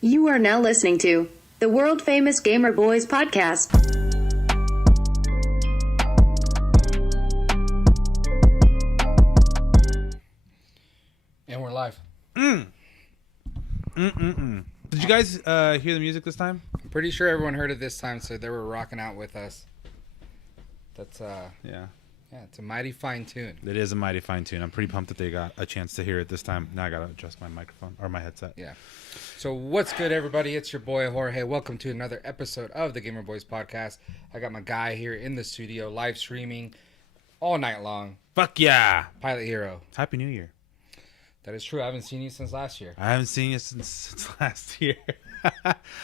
You are now listening to the world-famous Gamer Boyz podcast. And we're live. Did you guys hear the music this time? I'm pretty sure everyone heard it this time, so they were rocking out with us. That's Yeah. Yeah, it's a mighty fine tune. It is a mighty fine tune. I'm pretty pumped that they got a chance to hear it this time. Now I gotta adjust my microphone or my headset. Yeah. So what's good, everybody? It's your boy Jorge. Welcome to another episode of the Gamer Boyz podcast. I got my guy here in the studio, live streaming all night long. Fuck yeah! Pilot Hero. Happy New Year. That is true. I haven't seen you since last year. I haven't seen you since last year.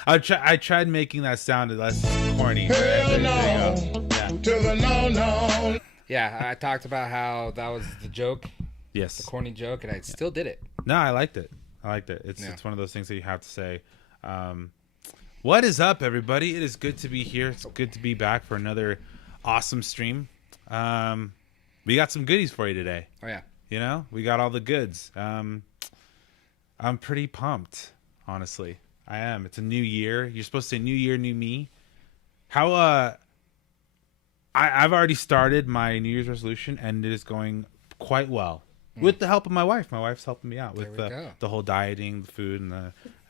I tried making that sound less corny. Hell no. Yeah. To the no. Yeah, I talked about how that was the joke, Yes. the corny joke, and I still did it. No, I liked it. It's one of those things that you have to say. What is up, everybody? It is good to be here. It's good to be back for another awesome stream. We got some goodies for you today. Oh, yeah. You know, we got all the goods. I'm pretty pumped, honestly. I am. It's a new year. You're supposed to say new year, new me. How, I've already started my New Year's resolution, and it is going quite well with the help of my wife. My wife's helping me out with the whole dieting, the food,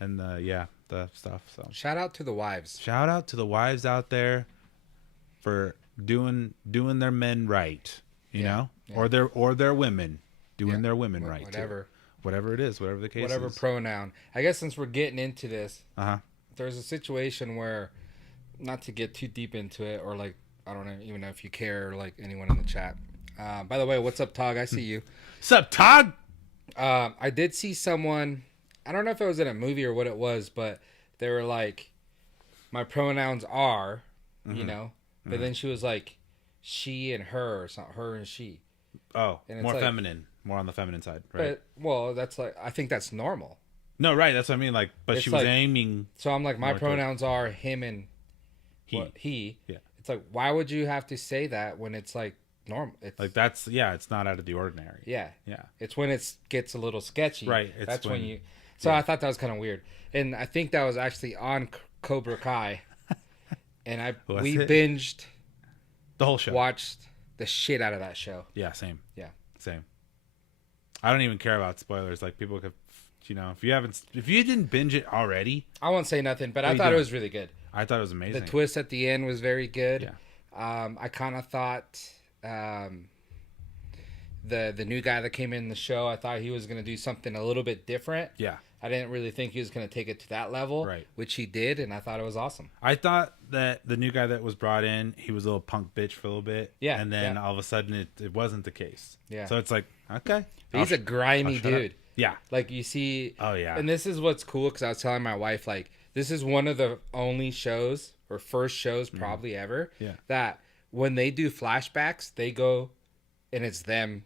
and the stuff. So Shout out to the wives. shout out to the wives out there for doing their men right, you know, or their women doing their women right, whatever it is, whatever the case, whatever is. pronoun. I guess since we're getting into this, Uh-huh. there's a situation where, not to get too deep into it, or like, I don't even know if you care, or like anyone in the chat. By the way, what's up, Tog? I see you. Sup, Todd? I did see someone, I don't know if it was in a movie or what it was, but they were like, my pronouns are, you know, but then she was like, she and her, or something, her and she. Oh, And it's more like- feminine, more on the feminine side, right? But, well, that's like, I think that's normal. No, right. That's what I mean. Like, but It's she was like- aiming. So I'm like, my More pronouns are him and He. he. Yeah. It's like, why would you have to say that when it's like normal? It's Like that's it's not out of the ordinary. yeah. Yeah. It's when it gets a little sketchy. Right, it's That's when when- you. So I thought that was kind of weird, and I think that was actually on Cobra Kai, and Was we it? binged, The whole show. watched the shit out of that show. Yeah, same. Yeah. Same. I don't even care about spoilers. Like people could, you know, if you didn't binge it already, I won't say nothing, but What I you thought it doing? was really good. I thought it was amazing. The twist at the end was very good. Yeah. I kind of thought the new guy that came in the show, I thought he was going to do something a little bit different. Yeah. I didn't really think he was going to take it to that level, Right. which he did, and I thought it was awesome. I thought that the new guy that was brought in, he was a little punk bitch for a little bit. Yeah, And then yeah. all of a sudden it wasn't the case. Yeah. So it's like, okay. But he's a grimy I'll shut up. dude. Yeah. Like you see, Oh, yeah. and this is what's cool because I was telling my wife, like, this is one of the only shows or first shows probably ever Yeah. that when they do flashbacks, they go and it's them.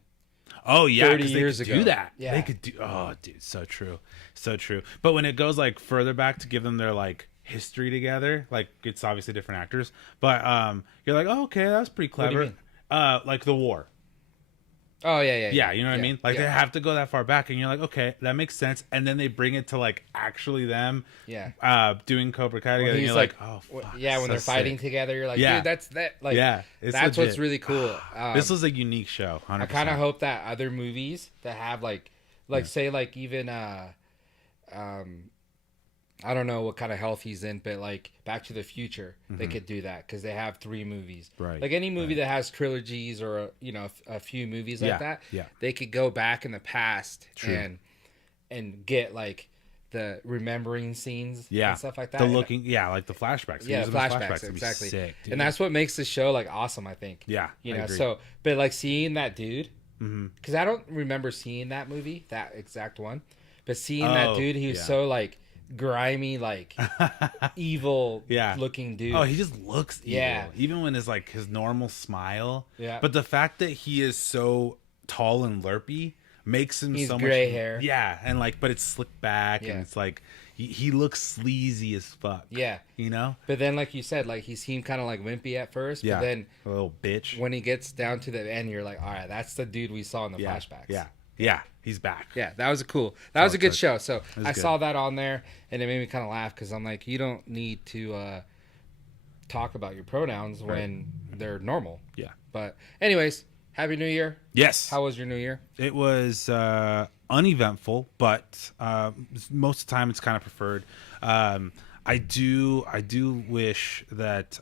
Oh yeah, 30 'cause years they could ago. do that. Yeah. They could do. Oh, dude, so true, so true. But when it goes like further back to give them their like history together, like it's obviously different actors, but you're like, oh, okay, that's pretty What do clever. you mean? Like the war. Oh yeah, Yeah, you know what I mean? Like yeah. they have to go that far back, and you're like, okay, that makes sense. And then they bring it to like actually them, doing Cobra Kai together, and He's you're like, oh, fuck, yeah, when so they're fighting sick. together, you're like, Yeah. dude, that's that. Like, Yeah, it's that's legit. what's really cool. This was a unique show. 100%. I kind of hope that other movies that have like say like even I don't know what kind of health he's in, but like Back to the Future, they could do that because they have 3 movies. Right, Like any movie that has trilogies or you know a few movies like that, yeah. they could go back in the past True. and get like the remembering scenes Yeah, and stuff like that. The And- looking, like the flashbacks. yeah, Using those flashbacks, would be exactly. sick, dude. And that's what makes the show like awesome, I think. Yeah, you I know. agree. So, but like seeing that dude, because I don't remember seeing that movie, that exact one, but seeing that Oh, dude, he was yeah. so like grimy, like evil, Yeah. looking dude. Oh, he just looks evil. Yeah. Even when his like his normal smile. Yeah. But the fact that he is so tall and lerpy makes him He's so gray much hair. Yeah, and like but it's slicked back Yeah. and it's like he looks sleazy as fuck. Yeah. You know? But then, like you said, like he seemed kind of like wimpy at first, Yeah. but then a little bitch. when he gets down to the end, you're like, all right, that's the dude we saw in the yeah. flashbacks. Yeah. Yeah, he's back. Yeah, that was that was a good good. show. So was I good. saw that on there, and it made me kind of laugh because I'm like, you don't need to talk about your pronouns when they're normal. Yeah. But anyways, Happy New Year. Yes. How was your New Year? It was uneventful, but most of the time it's kind of preferred. I do wish that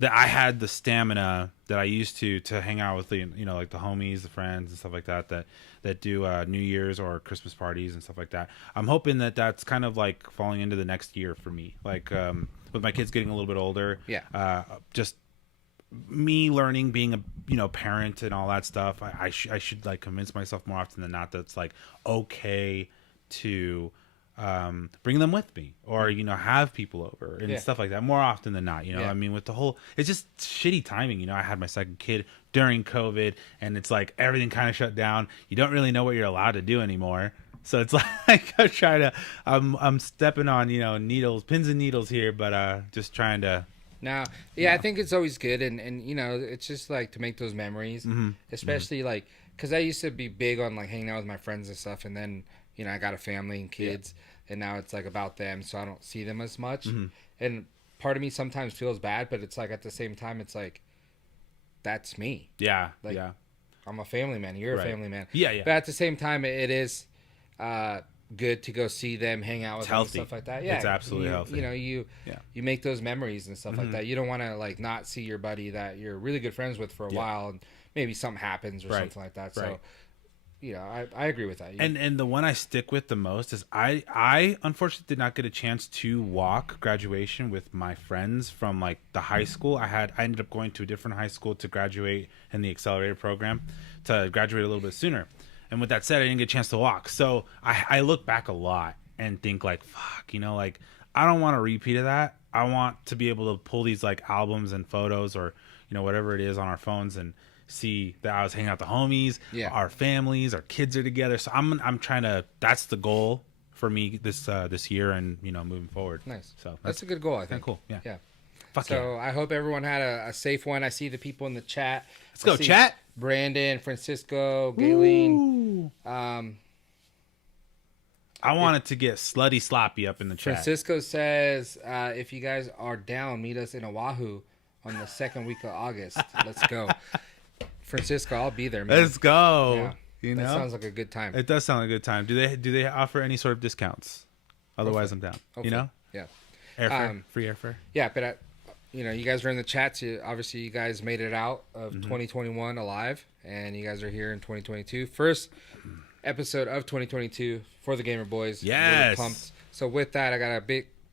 that I had the stamina that I used to hang out with the like the homies, the friends, and stuff like that do New Year's or Christmas parties and stuff like that. I'm hoping that that's kind of like falling into the next year for me, like with my kids getting a little bit older. Yeah. Just me learning, being a parent and all that stuff. I should like convince myself more often than not that it's like okay to bring them with me, or have people over and stuff like that more often than not. I mean, with the whole, it's just shitty timing. I had my second kid during COVID, and it's like everything kind of shut down. You don't really know what you're allowed to do anymore. So it's like I'm stepping on needles, pins and needles here, but just trying to. Now, I think it's always good, and it's just like to make those memories, especially like because I used to be big on like hanging out with my friends and stuff, and then I got a family and kids, and now it's like about them, so I don't see them as much, and part of me sometimes feels bad, but it's like at the same time, it's like that's me. Yeah, like, yeah. I'm a family man. You're a family man. Yeah, yeah. But at the same time, it is good to go see them, hang out with It's them healthy. and stuff like that. Yeah, It's absolutely healthy. You make those memories and stuff like that. You don't want to like not see your buddy that you're really good friends with for a while, and maybe something happens or something like that. So, I agree with that. And the one I stick with the most is I unfortunately did not get a chance to walk graduation with my friends from like the high school. I ended up going to a different high school to graduate in the accelerator program, to graduate a little bit sooner. And with that said, I didn't get a chance to walk. So I look back a lot and think like, fuck, like I don't want a repeat of that. I want to be able to pull these like albums and photos or, whatever it is on our phones and see that I was hanging out with the homies, our families, our kids are together. So I'm trying to, that's the goal for me this year and, moving forward. Nice. So that's a good goal, I think. Cool. Yeah. Yeah. Fuck so I hope everyone had a safe one. I see the people in the chat. Let's go, chat. Brandon, Francisco, Gayleen. I wanted to get slutty sloppy up in the chat. Francisco says, if you guys are down, meet us in Oahu on the second week of August. Let's go. Francisco, I'll be there, man. Let's go. Yeah. That sounds like a good time. It does sound like a good time. Do they offer any sort of discounts? Otherwise, I'm down. Hopefully. Yeah. Airfare, free airfare. Yeah, but you guys are in the chat. Obviously, you guys made it out of 2021 alive, and you guys are here in 2022. First episode of 2022 for the Gamer Boys. Yes. Really pumped. So with that, I got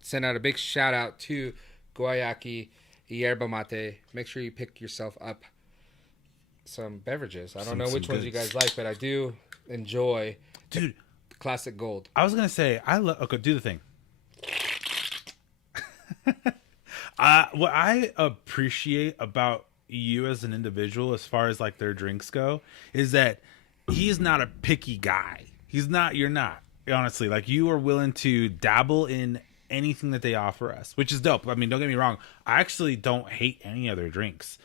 send out a big shout out to Guayaki Yerba Mate. Make sure you pick yourself up some beverages. I don't know which ones you guys like, but I do enjoy, dude, the classic gold. I was gonna say okay, do the thing. What I appreciate about you as an individual, as far as like their drinks go, is that he's not a picky guy. You're not, honestly. Like, you are willing to dabble in anything that they offer us, which is dope. I mean, don't get me wrong. I actually don't hate any other drinks.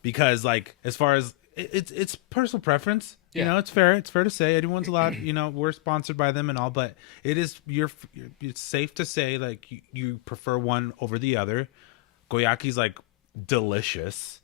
Because like, as far as it's personal preference, it's fair to say everyone's allowed, we're sponsored by them and all, but it's safe to say like you prefer one over the other. Goyaki's like delicious,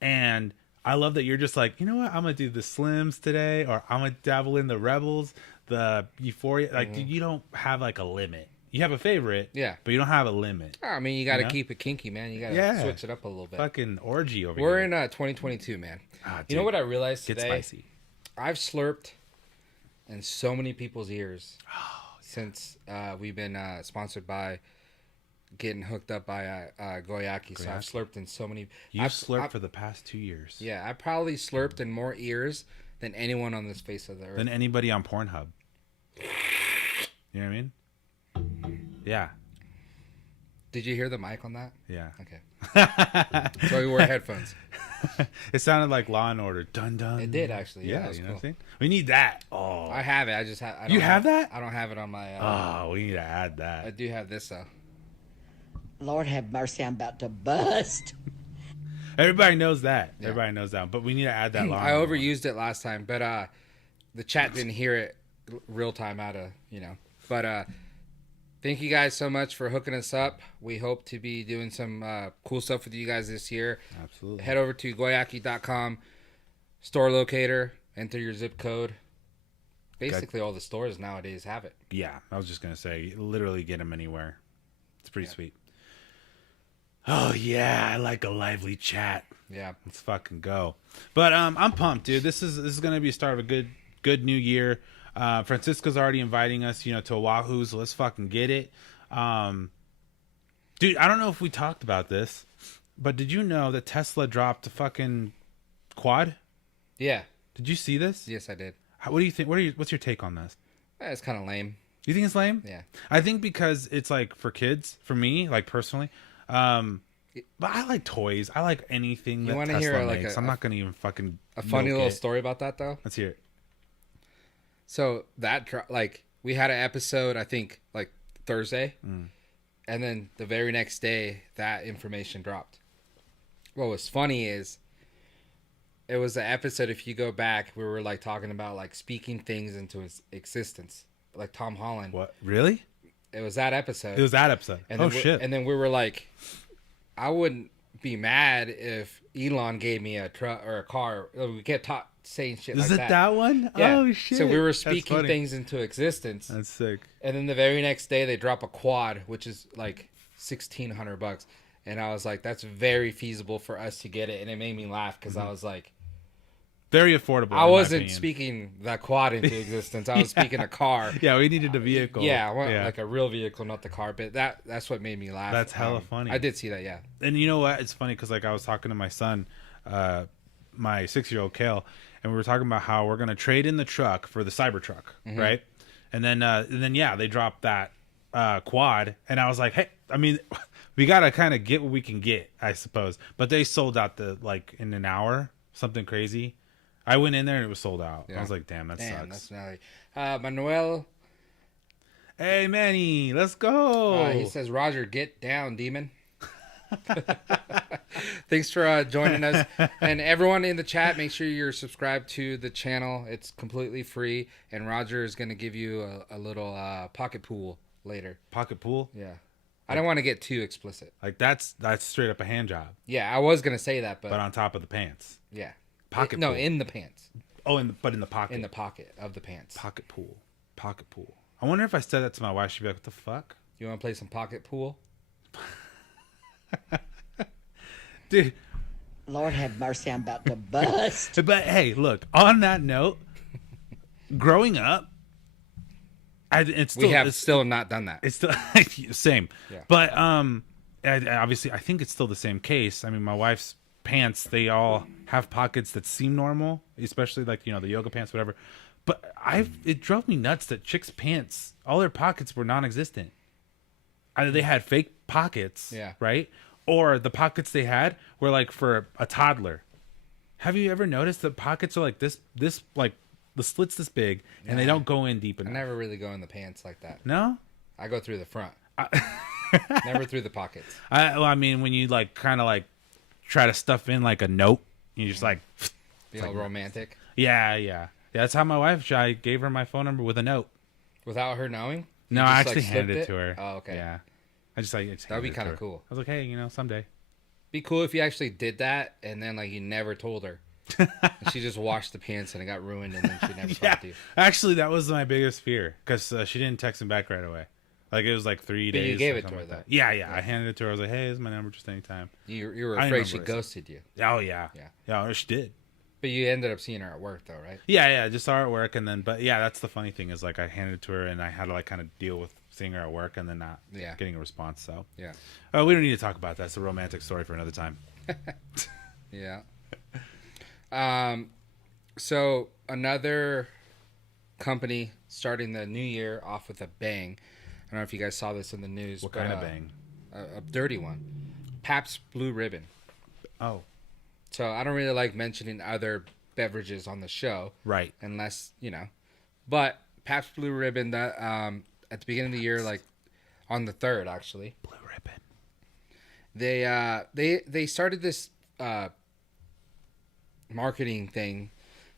and I love that you're just like, you know what, I'm gonna do the Slims today, or I'm gonna dabble in the Rebels, the Euphoria. Like, you don't have like a limit. You have a favorite, but you don't have a limit. I mean, you got to keep it kinky, man. You got to switch it up a little bit. Fucking orgy over We're here. in 2022, man. Dude, you know what I realized get today? Spicy. I've slurped in so many people's ears since we've been sponsored by, getting hooked up by Goyaki. So I've slurped in so many. You've slurped for the past 2 years. Yeah, I probably slurped in more ears than anyone on this face of the earth. Than anybody on Pornhub. You know what I mean? Yeah. Did you hear the mic on that? Yeah. Okay. So we wore headphones. It sounded like Law and Order. Dun dun. It did, actually. Yeah, you know cool. what I'm saying? We need that. Oh. I have it. I just have. You have that? I don't have it on my. Oh, we need to add that. I do have this though. Lord have mercy, I'm about to bust. Everybody knows that. Yeah. Everybody knows that. But we need to add that line. I overused it last time, but the chat didn't hear it real time out of, But thank you guys so much for hooking us up. We hope to be doing some cool stuff with you guys this year. Absolutely. Head over to goyaki.com, store locator, enter your zip code. Basically, all the stores nowadays have it. Yeah, I was just going to say, literally get them anywhere. It's pretty sweet. Oh, yeah, I like a lively chat. Yeah. Let's fucking go. But I'm pumped, dude. This is going to be a start of a good new year. Francisco's already inviting us, to Oahu, so let's fucking get it. Dude, I don't know if we talked about this, but did you know that Tesla dropped a fucking quad? Yeah. Did you see this? Yes, I did. What do you think? What's your take on this? It's kind of lame. You think it's lame? Yeah. I think because it's like for kids, for me, like personally. But I like toys. I like anything that wanna Tesla hear, makes. I'm not gonna even fucking A funny milk little it. story about that, though. Let's hear it. So that we had an episode, I think, like Thursday, and then the very next day that information dropped. What was funny is it was an episode. If you go back, we were like talking about like speaking things into existence, like Tom Holland. What? Really? It was that episode. It was that episode. And Oh then shit. And then we were like, I wouldn't be mad if Elon gave me a truck or a car. We kept saying shit Is like it that one? Yeah. Oh shit. So we were That's speaking funny. things into existence. That's sick. And then the very next day they drop a quad, which is like $1,600. And I was like, that's very feasible for us to get it. And it made me laugh because I was like, Very affordable. I in my wasn't opinion. speaking the quad into existence. I was speaking a car. Yeah, we needed a vehicle. Yeah, I want like a real vehicle, not the car. But that's what made me laugh. That's hella funny. I did see that, yeah. And you know what? It's funny because like I was talking to my son, my 6-year-old Kale, and we were talking about how we're gonna trade in the truck for the Cybertruck, right? And then yeah, they dropped that quad, and I was like, hey, I mean, we gotta kind of get what we can get, I suppose. But they sold out in an hour, something crazy. I went in there and it was sold out. Yeah. I was like, damn, that sucks. That's gnarly. Manuel. Hey, Manny, let's go. He says, Roger, get down, demon. Thanks for joining us. And everyone in the chat, make sure you're subscribed to the channel. It's completely free. And Roger is going to give you a little pocket pool later. Pocket pool? Yeah. I don't want to get too explicit. Like, that's straight up a hand job. Yeah, I was going to say that, but on top of the pants. Yeah. Pocket No, pool. in the pants. Oh, but in the pocket. In the pocket of the pants. Pocket pool. Pocket pool. I wonder if I said that to my wife, she'd be like, what the fuck? You want to play some pocket pool? Dude. Lord have mercy, I'm about to bust. But hey, look, on that note, growing up, it's still not done that. It's still same. Yeah. But obviously, I think it's still the same case. I mean, my wife's pants, they all have pockets that seem normal, especially like, the yoga pants, whatever. But it drove me nuts that chicks' pants, all their pockets were non-existent. Either they had fake pockets, Yeah. right? Or the pockets they had were like for a toddler. Have you ever noticed that pockets are like this like the slit's this big and they don't go in deep I enough? never really go in the pants like that. No? I go through the front. Never through the pockets. I mean, when you like kind of like try to stuff in like a note, you just like Be all romantic. yeah. That's how my wife. I gave her my phone number with a note. Without her knowing? No, You I just, actually like, handed slipped it to her. Oh, okay. Yeah, I just like That would be kind of cool. I was like, hey, someday. Be cool if you actually did that and then like you never told her. And she just washed the pants and it got ruined and then she never talked to you. Actually, that was my biggest fear because she didn't text him back right away. Like it was like 3 But days. you gave or it to something her, like though. that. Yeah. I handed it to her. I was like, hey, this is my number, just anytime. You were I afraid she remember it. ghosted you. Oh yeah. Yeah. She did. But you ended up seeing her at work though, right? Yeah, just saw her at work, and then, but yeah, that's the funny thing is like I handed it to her, and I had to like kind of deal with seeing her at work and then not getting a response. So Yeah. we don't need to talk about that. It's a romantic story for another time. Yeah. So another company starting the new year off with a bang. I don't know if you guys saw this in the news. What kind of bang? A dirty one. Pabst Blue Ribbon. Oh, So I don't really like mentioning other beverages on the show. right. Unless, But Pabst Blue Ribbon, that at the beginning of the year, like on the 3rd, actually. Blue ribbon. They started this marketing thing.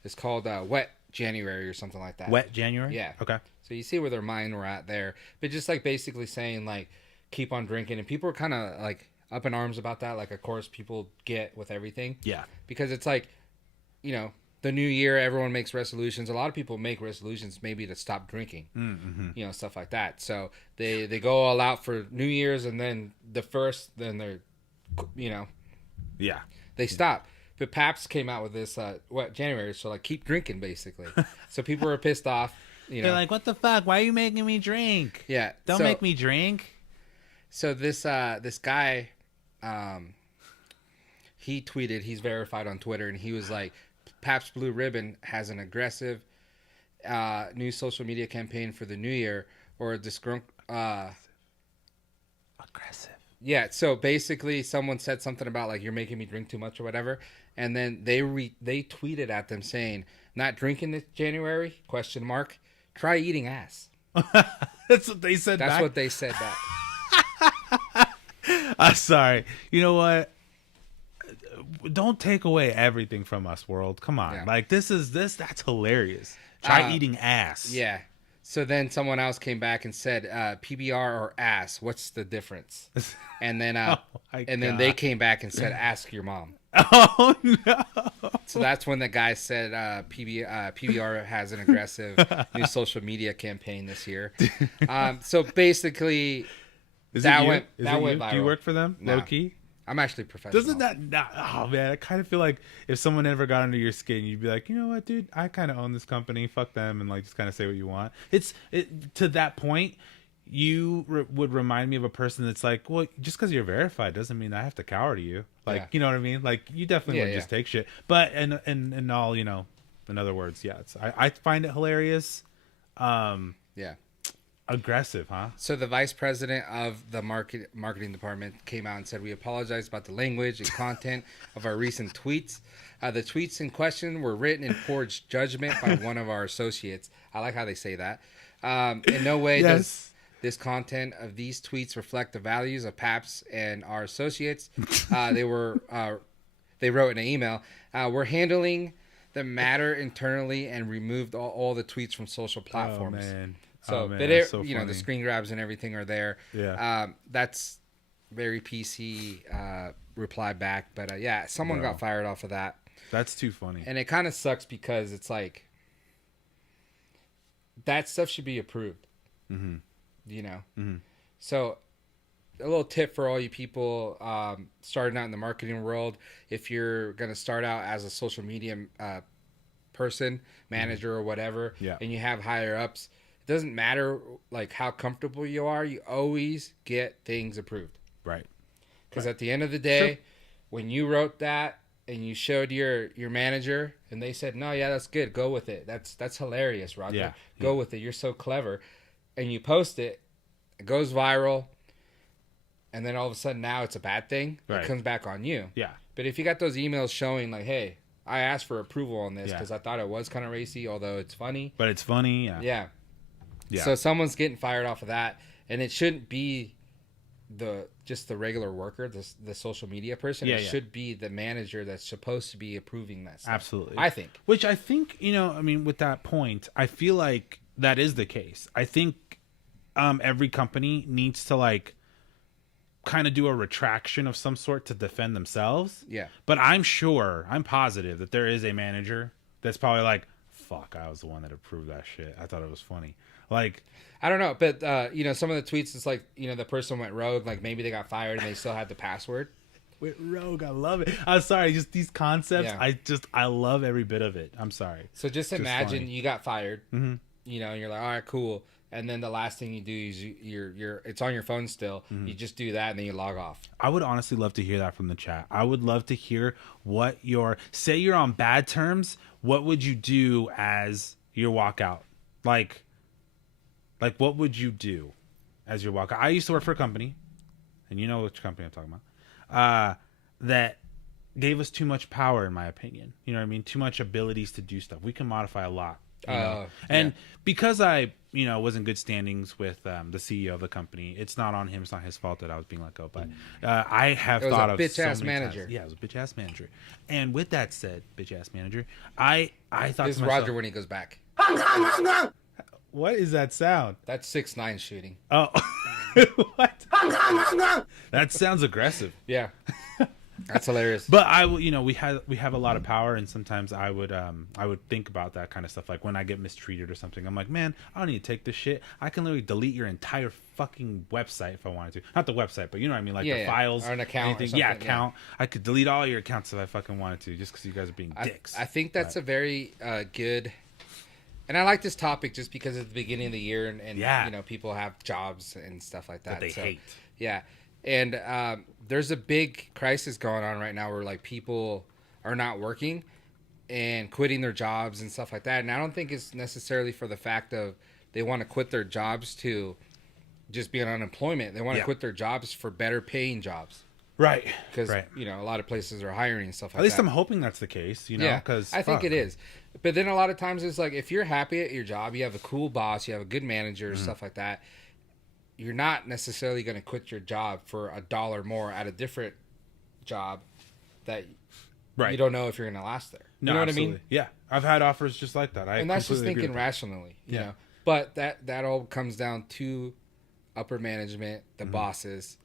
It's called Wet January or something like that. Wet January? Yeah. Okay. So you see where their mind were at there. But just like basically saying like keep on drinking, and people are kind of like up in arms about that. Like of course people get with everything. Yeah. Because it's like, you know, the new year, everyone makes resolutions. A lot of people make resolutions maybe to stop drinking, you know, stuff like that. So they go all out for New Year's, and then then they're, you know, Yeah. they stop. But Pabst came out with this January, so like keep drinking basically. So people were pissed off. You know, They're like, what the fuck? Why are you making me drink? yeah, Don't make me drink. So this guy, he tweeted. He's verified on Twitter, and he was like, Pabst Blue Ribbon has an aggressive new social media campaign for the new year, or a Aggressive. yeah. So basically, someone said something about like you're making me drink too much or whatever, and then they tweeted at them saying, "Not drinking this January? Question mark. Try eating ass." That's what they said. That's back? what they said back. I'm sorry. You know what? Don't take away everything from us, world. Come on. Yeah. Like that's hilarious. Try eating ass. Yeah. So then someone else came back and said, PBR or ass, what's the difference? And then then they came back and said, ask your mom. Oh no. So that's when the guy said PBR has an aggressive new social media campaign this year. So basically, that went viral. Do you work for them? No. Low key? I'm actually professional. Doesn't that not? Oh man, I kind of feel like if someone ever got under your skin, you'd be like, you know what, dude, I kind of own this company. Fuck them, and like just kind of say what you want. To that point, you would remind me of a person that's like, well, just because you're verified doesn't mean I have to cower to you. Like, Yeah. You know what I mean? Like, you definitely wouldn't just take shit. But and all, you know, in other words, yeah, I find it hilarious. Yeah. Aggressive, huh? So the vice president of the marketing department came out and said, we apologize about the language and content of our recent tweets. The tweets in question were written in poor judgment by one of our associates. I like how they say that. In no way does this content of these tweets reflect the values of Pabst and our associates. They wrote in an email, we're handling the matter internally and removed all the tweets from social platforms. Oh, man. So, man, but that's so you know, funny. the screen grabs and everything are there. Yeah. That's very PC reply back. But yeah, someone got fired off of that. That's too funny. And it kind of sucks because it's like that stuff should be approved. Mm-hmm. You know? Mm-hmm. So a little tip for all you people starting out in the marketing world. If you're going to start out as a social media person, manager or whatever, and you have higher ups, it doesn't matter like how comfortable you are. You always get things approved. Right. Because at the end of the day, when you wrote that and you showed your manager and they said, no, yeah, that's good. Go with it. That's hilarious, Roger. Yeah. Go with it. You're so clever. And you post it, it goes viral. And then all of a sudden now it's a bad thing. Right. It comes back on you. Yeah. But if you got those emails showing like, hey, I asked for approval on this because I thought it was kind of racy, although it's funny. But it's funny. Yeah. Yeah. Yeah. So someone's getting fired off of that. And it shouldn't be just the regular worker, the social media person. It should be the manager that's supposed to be approving that stuff. Absolutely. I think. Which I think, you know, I mean, with that point, I feel like that is the case. I think every company needs to like kind of do a retraction of some sort to defend themselves. Yeah. But I'm positive that there is a manager that's probably like, fuck, I was the one that approved that shit. I thought it was funny. Like, I don't know, but you know, some of the tweets, it's like, you know, the person went rogue, like maybe they got fired and they still had the password. with rogue, I love it. I'm sorry, just these concepts, Yeah. I love every bit of it. I'm sorry. So just imagine funny. you got fired, you know, and you're like, all right, cool. And then the last thing you do is you're it's on your phone still. You just do that and then you log off. I would honestly love to hear that from the chat. I would love to hear what say you're on bad terms. What would you do as your walkout? Like what would you do as your walkout? I used to work for a company, and you know which company I'm talking about, that gave us too much power, in my opinion. You know what I mean? Too much abilities to do stuff. We can modify a lot You know? And because I, was in good standings with the CEO of the company, it's not on him. It's not his fault that I was being let go. But I have thought of bitch so ass many manager. times. Yeah, it was a bitch ass manager. And with that said, bitch ass manager, I thought This to is myself, Roger when he goes back. what is that sound? That's 6ix9ine shooting. Oh, what? That sounds aggressive. Yeah. That's hilarious. But we have a lot of power, and sometimes I would think about that kind of stuff. Like when I get mistreated or something, I'm like, man, I don't need to take this shit. I can literally delete your entire fucking website if I wanted to. Not the website, but you know what I mean, like the files or an account. anything. Yeah, account. I could delete all your accounts if I fucking wanted to, just because you guys are being dicks. I think that's a very good. And I like this topic just because it's the beginning of the year, and people have jobs and stuff like that. They hate. Yeah. And there's a big crisis going on right now where like people are not working and quitting their jobs and stuff like that. And I don't think it's necessarily for the fact of they want to quit their jobs to just be on unemployment. They want to quit their jobs for better paying jobs. Right. Because, a lot of places are hiring and stuff like that. At least I'm hoping that's the case, Yeah, because I think it is. But then a lot of times it's like if you're happy at your job, you have a cool boss, you have a good manager, stuff like that. You're not necessarily going to quit your job for $1 more at a different job that you don't know if you're going to last there. You know what I mean? Yeah, I've had offers just like that. And that's just thinking rationally, you know. But that all comes down to upper management, the bosses.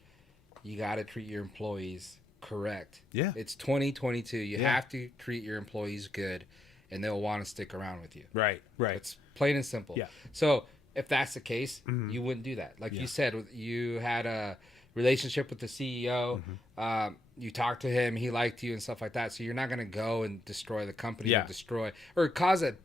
You got to treat your employees correct. Yeah. It's 2022. You have to treat your employees good, and they'll want to stick around with you. Right. It's plain and simple. Yeah. So if that's the case, you wouldn't do that. Like you said, you had a relationship with the CEO. You talked to him. He liked you and stuff like that. So you're not going to go and destroy the company or cause a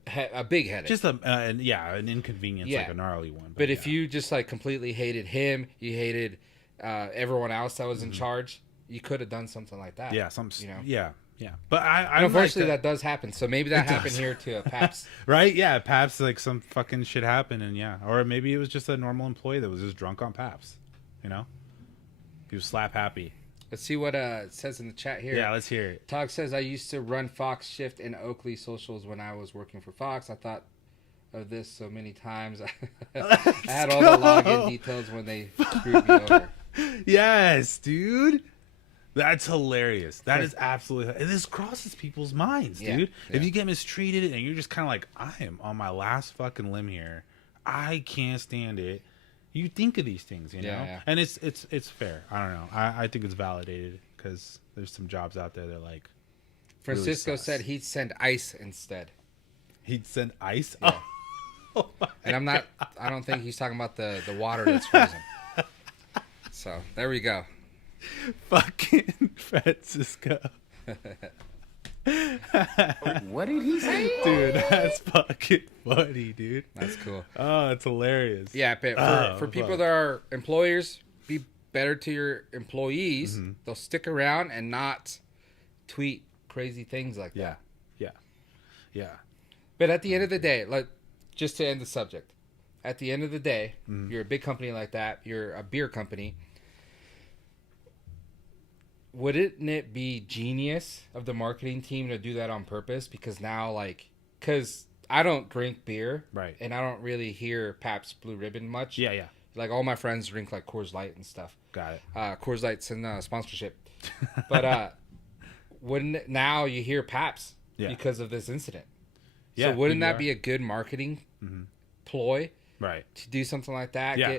big headache. Just an inconvenience, like a gnarly one. But if you just like completely hated him, you hated everyone else that was in charge, you could have done something like that. Yeah, Yeah, but unfortunately that does happen. So maybe that happened here to Paps. Right? Yeah, Paps, like some fucking shit happened, and or maybe it was just a normal employee that was just drunk on Paps. He was slap happy. Let's see what it says in the chat here. Yeah, let's hear it. Tog says, I used to run Fox shift in Oakley socials when I was working for Fox. I thought of this so many times. I had all the login details when they screwed me over. Yes, dude. That's hilarious. That is absolutely... This crosses people's minds, dude. Yeah. If you get mistreated and you're just kind of like, I am on my last fucking limb here. I can't stand it. You think of these things, you know? Yeah. And it's fair. I don't know. I think it's validated because there's some jobs out there that like... Francisco really said he'd send ice instead. He'd send ice? Yeah. Oh and I don't think he's talking about the water that's frozen. So, there we go. Fucking Francisco. What did he say? Dude, that's fucking funny, dude. That's cool. Oh, it's hilarious. Yeah, but for people that are employers, be better to your employees. They'll stick around and not tweet crazy things like that. Yeah. But at the end of the day, like, just to end the subject, at the end of the day, you're a big company like that. You're a beer company. Wouldn't it be genius of the marketing team to do that on purpose? Because now, because I don't drink beer. Right. And I don't really hear Pabst Blue Ribbon much. Yeah. Like, all my friends drink, like, Coors Light and stuff. Got it. Coors Light's in sponsorship. But now you hear Pabst because of this incident. Yeah, so wouldn't that be a good marketing ploy? Right. To do something like that? Yeah.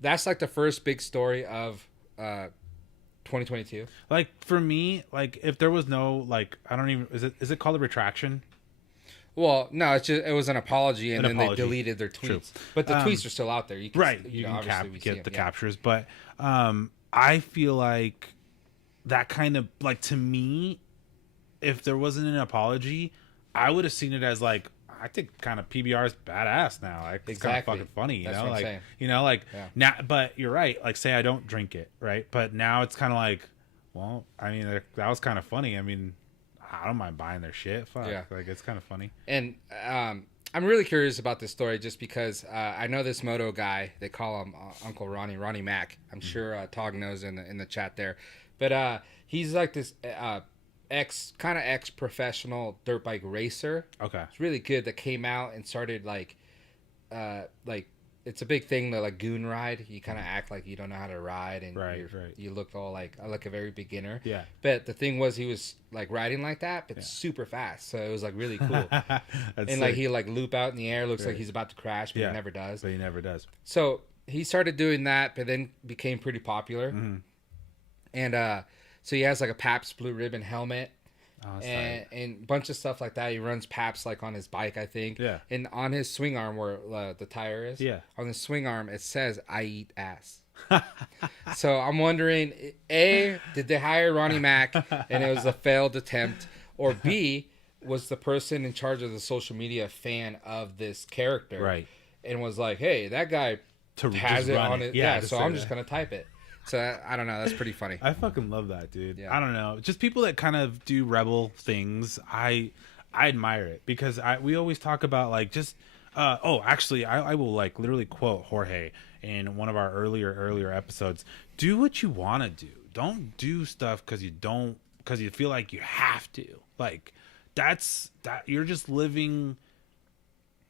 That's like the first big story of 2022. Like, for me, like, if there was no, like, I don't even... Is it called a retraction? Well, no, it was an apology, and then they deleted their tweets. True. But the tweets are still out there. You can, You can obviously get the captures. But I feel like that kind of... Like, to me, if there wasn't an apology, I would have seen it as, like, I think kind of PBR is badass now. Like, it's kind of fucking funny, you That's know? what I'm Like, saying. you know, like, now, but you're right. Like, say I don't drink it, right? But now it's kind of like, well, I mean, that was kind of funny. I mean, I don't mind buying their shit. Fuck. Yeah. Like, it's kind of funny. And I'm really curious about this story just because I know this moto guy. They call him Uncle Ronnie Mac. I'm sure Tog knows in the chat there. But he's like this ex professional dirt bike racer. Okay. It's really good. That came out and started like it's a big thing, the like goon ride. You kind of act like you don't know how to ride, and you look all like a very beginner. Yeah. But the thing was, he was like riding like that, but super fast. So it was like really cool. And like he like loop out in the air, looks like he's about to crash, but he never does. But he never does. So he started doing that, but then became pretty popular. Mm-hmm. And so he has like a Pabst Blue Ribbon helmet. Oh, And a bunch of stuff like that. He runs Paps like on his bike, I think. Yeah. And on his swing arm where the tire is. Yeah. On the swing arm, it says, "I eat ass." So I'm wondering, A, did they hire Ronnie Mac and it was a failed attempt? Or B, was the person in charge of the social media a fan of this character? Right. And was like, hey, that guy has it on it. Yeah, so I'm just going to type it. So I don't know. That's pretty funny. I fucking love that, dude. Yeah. I don't know. Just people that kind of do rebel things. I admire it because we always talk about like just. Actually, I will like literally quote Jorge in one of our earlier episodes. Do what you want to do. Don't do stuff because you feel like you have to. Like that you're just living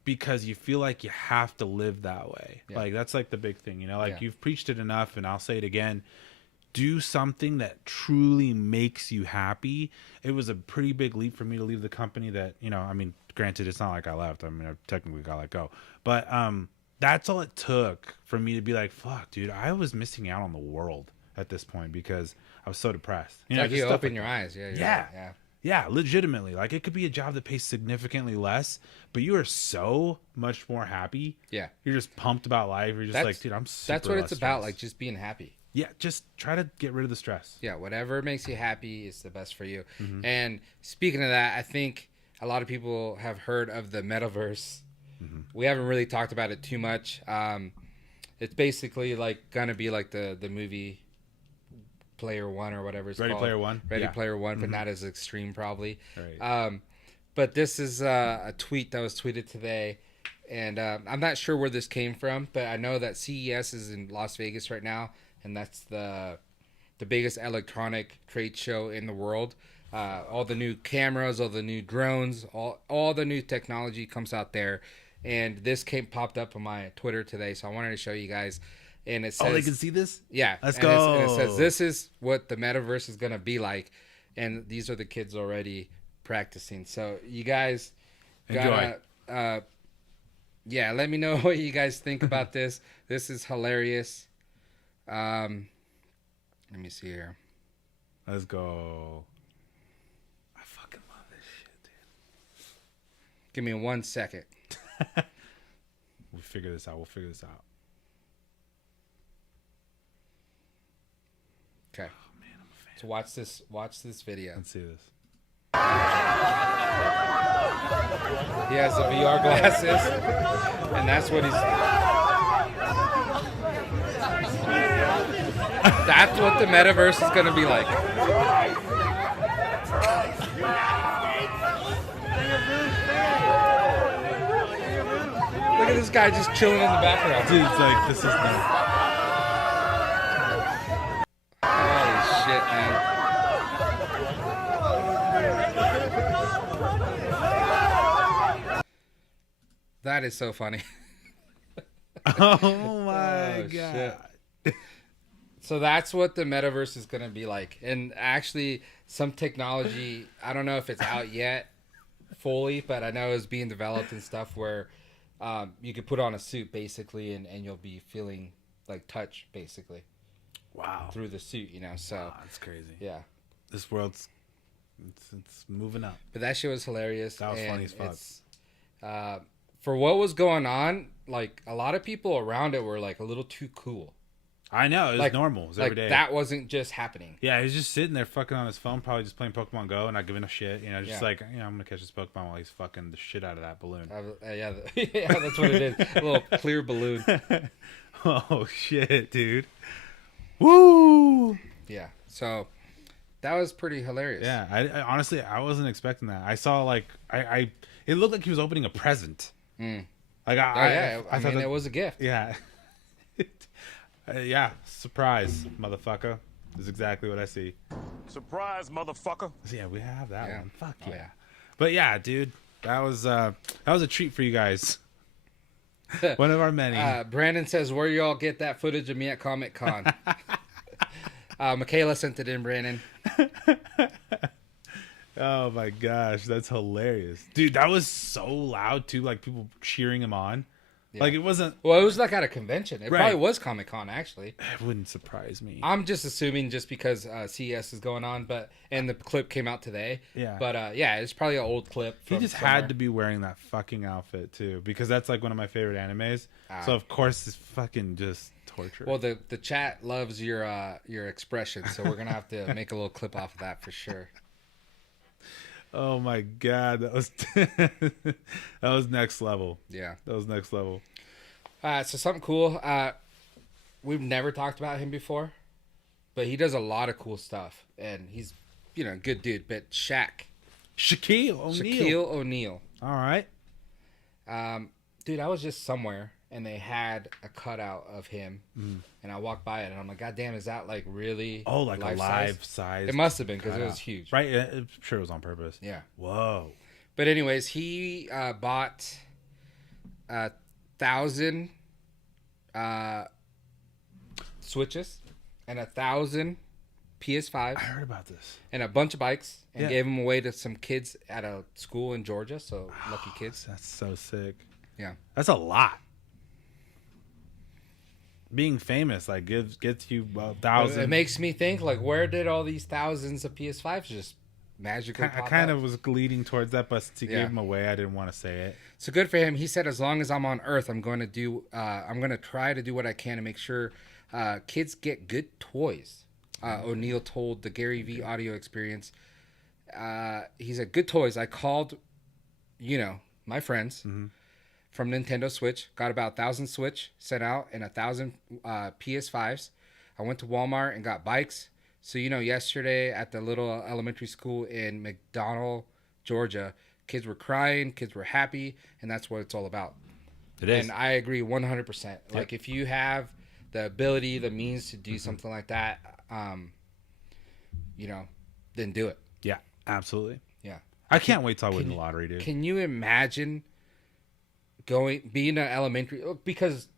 because you feel like you have to live that way. Yeah. Like that's like the big thing, like you've preached it enough, and I'll say it again. Do something that truly makes you happy. It was a pretty big leap for me to leave the company that, I mean, granted, it's not like I left. I mean, I technically got let go, but that's all it took for me to be like, fuck, dude, I was missing out on the world at this point because I was so depressed. Like you open your eyes. Yeah, legitimately. Like it could be a job that pays significantly less, but you are so much more happy. Yeah. You're just pumped about life. You're just like, dude, I'm super That's what it's about, stressed. like just being happy. Yeah, just try to get rid of the stress. Yeah, whatever makes you happy is the best for you. Mm-hmm. And speaking of that, I think a lot of people have heard of the metaverse. Mm-hmm. We haven't really talked about it too much. It's basically like gonna be like the movie Player One or whatever it's Ready called. Player One. Ready Player One, but not as extreme probably. Right. But this is a tweet that was tweeted today. And I'm not sure where this came from, but I know that CES is in Las Vegas right now. And that's the biggest electronic trade show in the world. All the new cameras, all the new drones, all the new technology comes out there. And this popped up on my Twitter today, so I wanted to show you guys. And it says, they can see this? Yeah. Let's go. And it says, this is what the metaverse is going to be like. And these are the kids already practicing. So you guys gotta, let me know what you guys think about this. This is hilarious. Let me see here. Let's go. I fucking love this shit, dude. Give me 1 second. We'll figure this out. Okay. Oh, man, I'm a fan. So watch this video. Let's see this. He has the VR glasses, and that's what he's. That's what the metaverse is going to be like. Look at this guy just chilling in the background. Dude, it's like, this is nuts. Holy shit, man. That is so funny. Oh my god. Shit. So that's what the metaverse is going to be like. And actually, some technology, I don't know if it's out yet fully, but I know it's being developed and stuff where you could put on a suit basically and you'll be feeling like touch basically. Wow. Through the suit, So wow, that's crazy. Yeah. This world's it's moving up. But that shit was hilarious. That was funny as fuck. For what was going on, like a lot of people around it were like a little too cool. I know, it was like, normal. It was every day. That wasn't just happening. Yeah, he was just sitting there fucking on his phone, probably just playing Pokemon Go and not giving a shit. Just like, I'm going to catch this Pokemon while he's fucking the shit out of that balloon. Yeah, that's what it is. A little clear balloon. Oh, shit, dude. Woo! Yeah, so that was pretty hilarious. Yeah, I honestly, I wasn't expecting that. I saw, like, it looked like he was opening a present. Mm. Like, I mean, it was a gift. Yeah. Yeah, surprise, motherfucker. Is exactly what I see. Surprise, motherfucker. So, yeah, we have that Yeah. one. Fuck Oh, yeah. yeah. But yeah, dude, that was a treat for you guys. One of our many. Brandon says, where y'all get that footage of me at Comic Con? Michaela sent it in, Brandon. Oh my gosh, that's hilarious, dude. That was so loud too, like people cheering him on. Yeah. Like it wasn't. Well, it was like at a convention. It Right. probably was Comic Con, actually. It wouldn't surprise me. I'm just assuming just because CES is going on, and the clip came out today. Yeah. But yeah, it's probably an old clip. He From just somewhere. had to be wearing that fucking outfit too, because that's like one of my favorite animes. So of course it's fucking just torture. Well, the chat loves your expression, so we're gonna have to make a little clip off of that for sure. Oh my god, that was that was next level. Yeah. That was next level. So something cool. We've never talked about him before, but he does a lot of cool stuff, and he's a good dude. But Shaquille O'Neal. All right. Dude, I was just somewhere and they had a cutout of him, and I walked by it and I'm like, God damn, is that like really? Oh, like a life live size. It must have been because it was huge. Right? I'm sure it was on purpose. Yeah. Whoa. But anyways, he bought 1,000 Switches and 1,000 PS5 I heard about this. and a bunch of bikes and Yeah. gave them away to some kids at a school in Georgia. So lucky kids. That's so sick. Yeah. That's a lot. Being famous like gets you 1,000. It makes me think like, where did all these thousands of PS5s just magically I pop kind up? of was leading towards that, but to Yeah. give him away, I didn't want to say it. So good for him. He said, as long as I'm on Earth, I'm going to try to do what I can to make sure kids get good toys. O'Neal told the Gary V audio experience. He said, good toys. I called, my friends from Nintendo Switch, got about 1,000 Switch sent out and 1,000 PS5s. I went to Walmart and got bikes. So, yesterday at the little elementary school in McDonald, Georgia, kids were crying, kids were happy, and that's what it's all about. It is. And I agree 100%. Like, if you have the ability, the means to do something like that, then do it. Yeah, absolutely. Yeah. I can't wait till I win the lottery, dude. Can you imagine being an elementary, because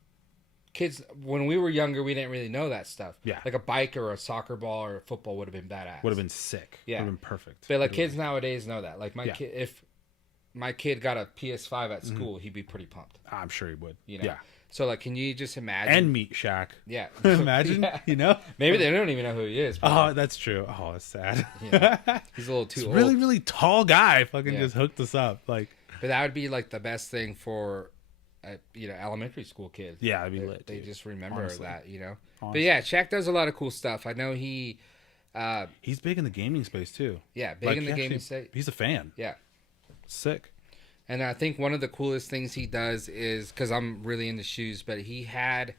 kids, when we were younger, we didn't really know that stuff. Yeah. Like a bike or a soccer ball or a football would have been badass. Would have been sick. Yeah. Would have been perfect. But like kids nowadays know that. Like Yeah. if my kid got a PS5 at school, he'd be pretty pumped. I'm sure he would. Yeah. So like, can you just imagine? And meet Shaq. Yeah. Imagine, Yeah. Maybe they don't even know who he is. Oh, that's true. Oh, that's sad. Yeah. He's a little too This old. really, really tall guy fucking Yeah. just hooked us up. Like, But that would be like the best thing for, elementary school kids. yeah, it'd be lit. They dude. just remember Honestly. that, But Honestly. yeah, Shaq does a lot of cool stuff. I know he, He's big in the gaming space too. big Like, in the he gaming actually- state. He's a fan. Yeah. Sick. And I think one of the coolest things he does is, because I'm really into shoes, but he had,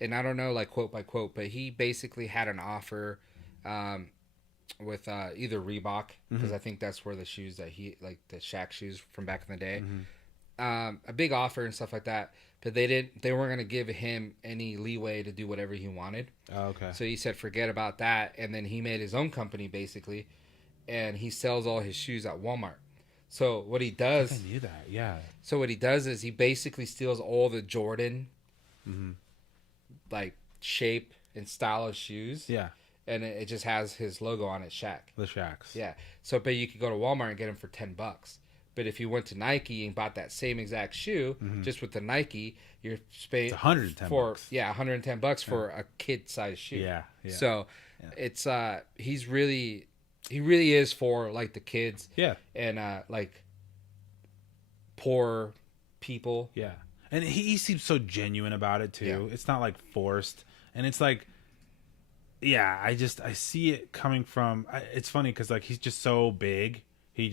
and I don't know like quote by quote, but he basically had an offer with either Reebok, because I think that's where the shoes that he, like the Shaq shoes from back in the day, a big offer and stuff like that. But they weren't going to give him any leeway to do whatever he wanted. Oh, okay. So he said, forget about that. And then he made his own company basically, and he sells all his shoes at Walmart. So what he does, I knew that. Yeah. so what he does is he basically steals all the Jordan, like shape and style of shoes. Yeah. And it just has his logo on it, Shaq. The Shaqs. Yeah. So, but you could go to Walmart and get them for $10. But if you went to Nike and bought that same exact shoe, just with the Nike, you're paying It's $110 bucks. Yeah, $110 for a kid-sized shoe. Yeah. Yeah. So, it's he really is for like the kids. Yeah. And like poor people. Yeah. And he seems so genuine about it too. Yeah. It's not like forced. And it's like, yeah, I see it coming from, it's funny because like he's just so big. He's